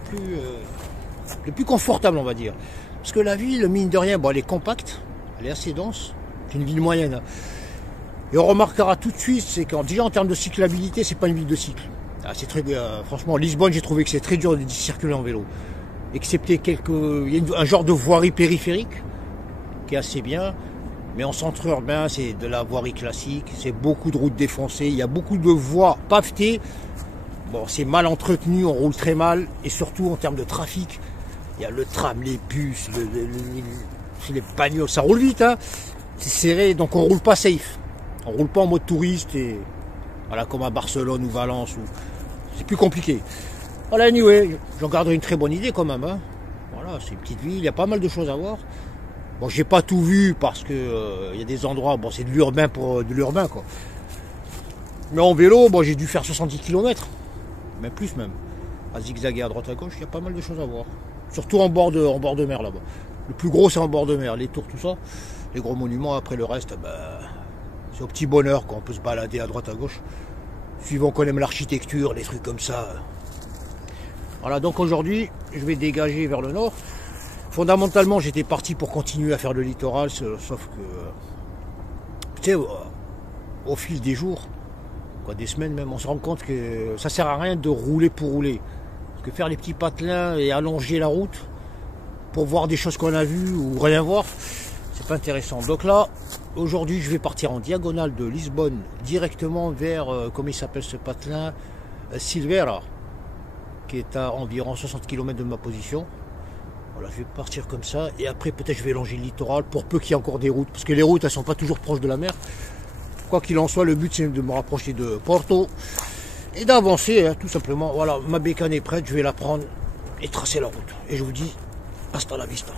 plus confortable, on va dire. Parce que la ville, mine de rien, bon, elle est compacte, elle est assez dense, c'est une ville moyenne. Hein. Et on remarquera tout de suite, c'est qu'en déjà en termes de cyclabilité, c'est pas une ville de cycle. Ah, c'est très, franchement, Lisbonne, j'ai trouvé que c'est très dur de circuler en vélo. Excepté il y a un genre de voirie périphérique qui est assez bien, mais en centre urbain, c'est de la voirie classique, c'est beaucoup de routes défoncées, il y a beaucoup de voies pavetées. Bon, c'est mal entretenu, on roule très mal, et surtout en termes de trafic, il y a le tram, les bus, les bagnoles, ça roule vite, hein, c'est serré, donc on roule pas safe, on roule pas en mode touriste, et voilà, comme à Barcelone ou Valence, c'est plus compliqué. Voilà, anyway, j'en garderai une très bonne idée quand même. Hein. Voilà, c'est une petite ville, il y a pas mal de choses à voir. Bon, j'ai pas tout vu parce que il y a des endroits, bon, c'est de l'urbain pour de l'urbain, quoi. Mais en vélo, bon, j'ai dû faire 70 km, même plus même. À zigzaguer à droite à gauche, il y a pas mal de choses à voir. Surtout en bord de mer là-bas. Le plus gros, c'est en bord de mer, les tours, tout ça. Les gros monuments, après le reste, bah, c'est au petit bonheur, quoi. On peut se balader à droite à gauche. Suivant qu'on aime l'architecture, les trucs comme ça. Voilà, donc aujourd'hui, je vais dégager vers le nord. Fondamentalement, j'étais parti pour continuer à faire le littoral, sauf que, tu sais, au fil des jours, quoi, des semaines même, on se rend compte que ça sert à rien de rouler pour rouler. Parce que faire les petits patelins et allonger la route pour voir des choses qu'on a vues ou rien voir, c'est pas intéressant. Donc là, aujourd'hui, je vais partir en diagonale de Lisbonne directement vers, comment il s'appelle ce patelin, Silveira, qui est à environ 60 km de ma position. Voilà, je vais partir comme ça, et après peut-être je vais longer le littoral, pour peu qu'il y ait encore des routes, parce que les routes elles sont pas toujours proches de la mer. Quoi qu'il en soit, le but c'est de me rapprocher de Porto, et d'avancer, hein, tout simplement. Voilà, ma bécane est prête, je vais la prendre, et tracer la route. Et je vous dis, hasta la vista.